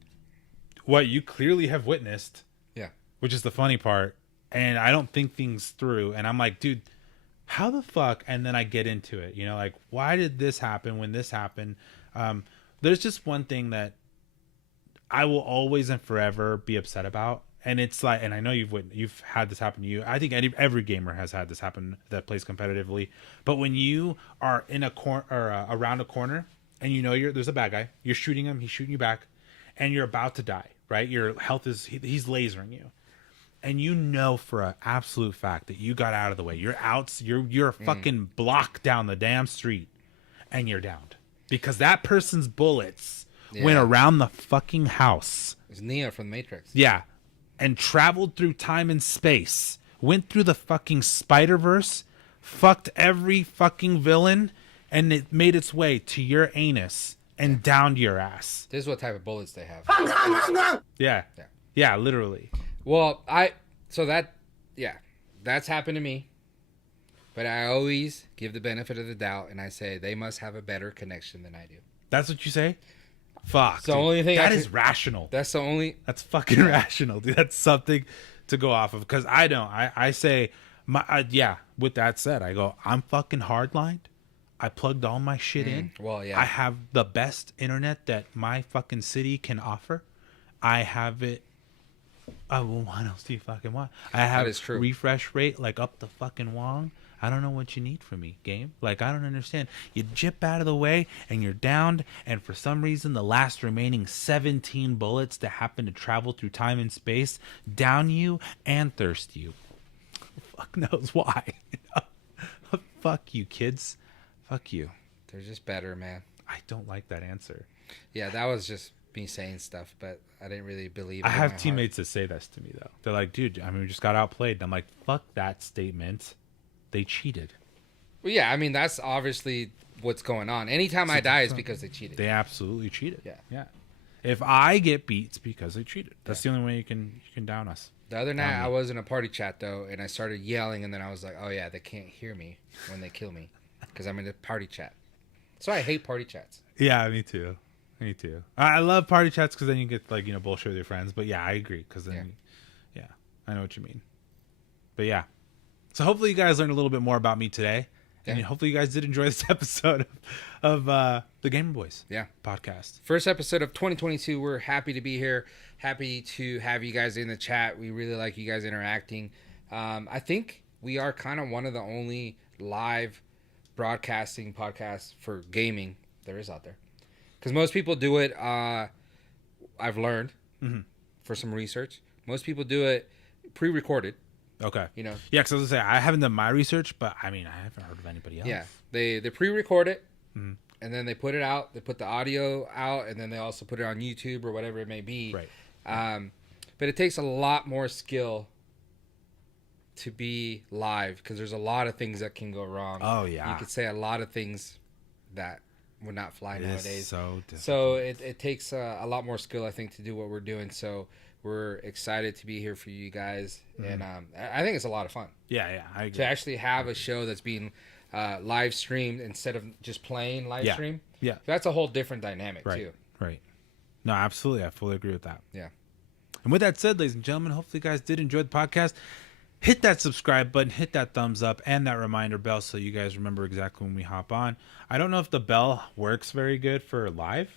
what you clearly have witnessed. Yeah. Which is the funny part. And I don't think things through. And I'm like, dude, how the fuck? And then I get into it. You know, like, why did this happen when this happened? There's just one thing that I will always and forever be upset about. And it's like, and I know you've had this happen to you. I think every gamer has had this happen that plays competitively. But when you are in a corner or around a corner, and you know there's a bad guy, you're shooting him, he's shooting you back, and you're about to die, right? Your health he's lasering you, and you know for an absolute fact that you got out of the way. You're out. You're a fucking block down the damn street, and you're downed because that person's bullets went around the fucking house. It's Neo from the Matrix. Yeah. And traveled through time and space, went through the fucking Spider-Verse, fucked every fucking villain, and it made its way to your anus and downed your ass. This is what type of bullets they have. Yeah, literally. Well, that's happened to me. But I always give the benefit of the doubt, and I say they must have a better connection than I do. That's what you say? Fuck. It's the only thing that is rational. That's the only. That's fucking rational, dude. That's something to go off of. Because I don't. I say, with that said, I go, I'm fucking hardlined. I plugged all my shit in. Well, yeah. I have the best internet that my fucking city can offer. I have it. Well, what else do you fucking want? I have That is true. refresh rate like up the fucking wong. I don't know what you need from me, game. Like, I don't understand. You jip out of the way, and you're downed, and for some reason, the last remaining 17 bullets that happen to travel through time and space down you and thirst you. Fuck knows why. Fuck you, kids. Fuck you. They're just better, man. I don't like that answer. Yeah, that was just me saying stuff, but I didn't really believe it. I in have my teammates that say this to me, though. They're like, dude, I mean, we just got outplayed. And I'm like, fuck that statement. They cheated. heart. Well, yeah, I mean, that's obviously what's going on. Anytime I die, it's because they cheated. They absolutely cheated. Yeah. Yeah. If I get beat, it's because they cheated. That's the only way you can down us. The other night, I was in a party chat, though, and I started yelling, and then I was like, oh, yeah, they can't hear me when they kill me because I'm in a party chat. So I hate party chats. Yeah, me too. Me too. I love party chats because then you get like, bullshit with your friends. But yeah, I agree because then, yeah, I know what you mean. But yeah. So hopefully you guys learned a little bit more about me today. And hopefully you guys did enjoy this episode of the Gamer Boys podcast. First episode of 2022. We're happy to be here. Happy to have you guys in the chat. We really like you guys interacting. I think we are kind of one of the only live broadcasting podcasts for gaming there is out there. Because most people do it, I've learned for some research. Most people do it pre-recorded. Okay. You know. Yeah, because I was gonna say I haven't done my research, but I mean I haven't heard of anybody else. Yeah, they pre-record it, and then they put it out. They put the audio out, and then they also put it on YouTube or whatever it may be. Right. But it takes a lot more skill to be live because there's a lot of things that can go wrong. Oh yeah. You could say a lot of things that would not fly nowadays. So difficult. So it takes a lot more skill, I think, to do what we're doing. So we're excited to be here for you guys, and I think it's a lot of fun. Yeah, I agree. To actually have a show that's being live streamed instead of just playing live stream. Yeah. That's a whole different dynamic Right. too. Right. No, absolutely. I fully agree with that. Yeah. And with that said, ladies and gentlemen, hopefully you guys did enjoy the podcast. Hit that subscribe button, hit that thumbs up, and that reminder bell so you guys remember exactly when we hop on. I don't know if the bell works very good for live.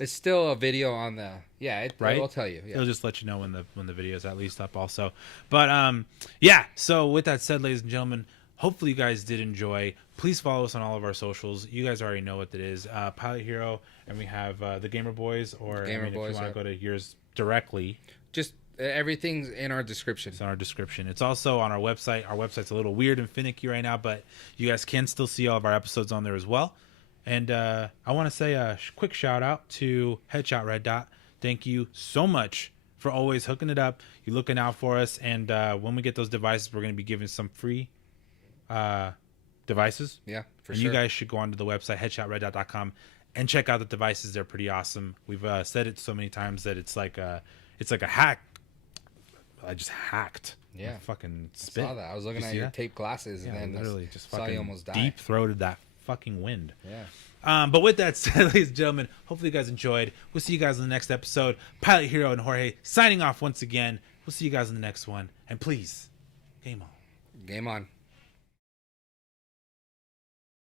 It's still a video on the Right? It'll tell you. Yeah. It'll just let you know when the video is at least up also. But yeah, so with that said, ladies and gentlemen, hopefully you guys did enjoy. Please follow us on all of our socials. You guys already know what it is. Pilot Hero, and we have the Gamer Boys, or Gamer if Boys, you want yeah. to go to yours directly, Just everything's in our description. it's in our description. It's also on our website. Our website's a little weird and finicky right now, but you guys can still see all of our episodes on there as well. And I want to say a quick shout out to Headshot Red Dot. Thank you so much for always hooking it up. You're looking out for us. And when we get those devices, we're going to be giving some free devices. Yeah, for And sure. you guys should go onto the website, headshotreddot.com, and check out the devices. They're pretty awesome. We've said it so many times that it's like a hack. I just hacked. Yeah. I fucking I spit. saw that. I was looking You at see your that? tape glasses, Yeah, and then literally just saw fucking you almost die. deep throated that fucking wind. Yeah. But with that said, ladies and gentlemen, hopefully you guys enjoyed. We'll see you guys in the next episode. Pilot Hero and Jorge signing off once again. We'll see you guys in the next one. And please, game on. Game on.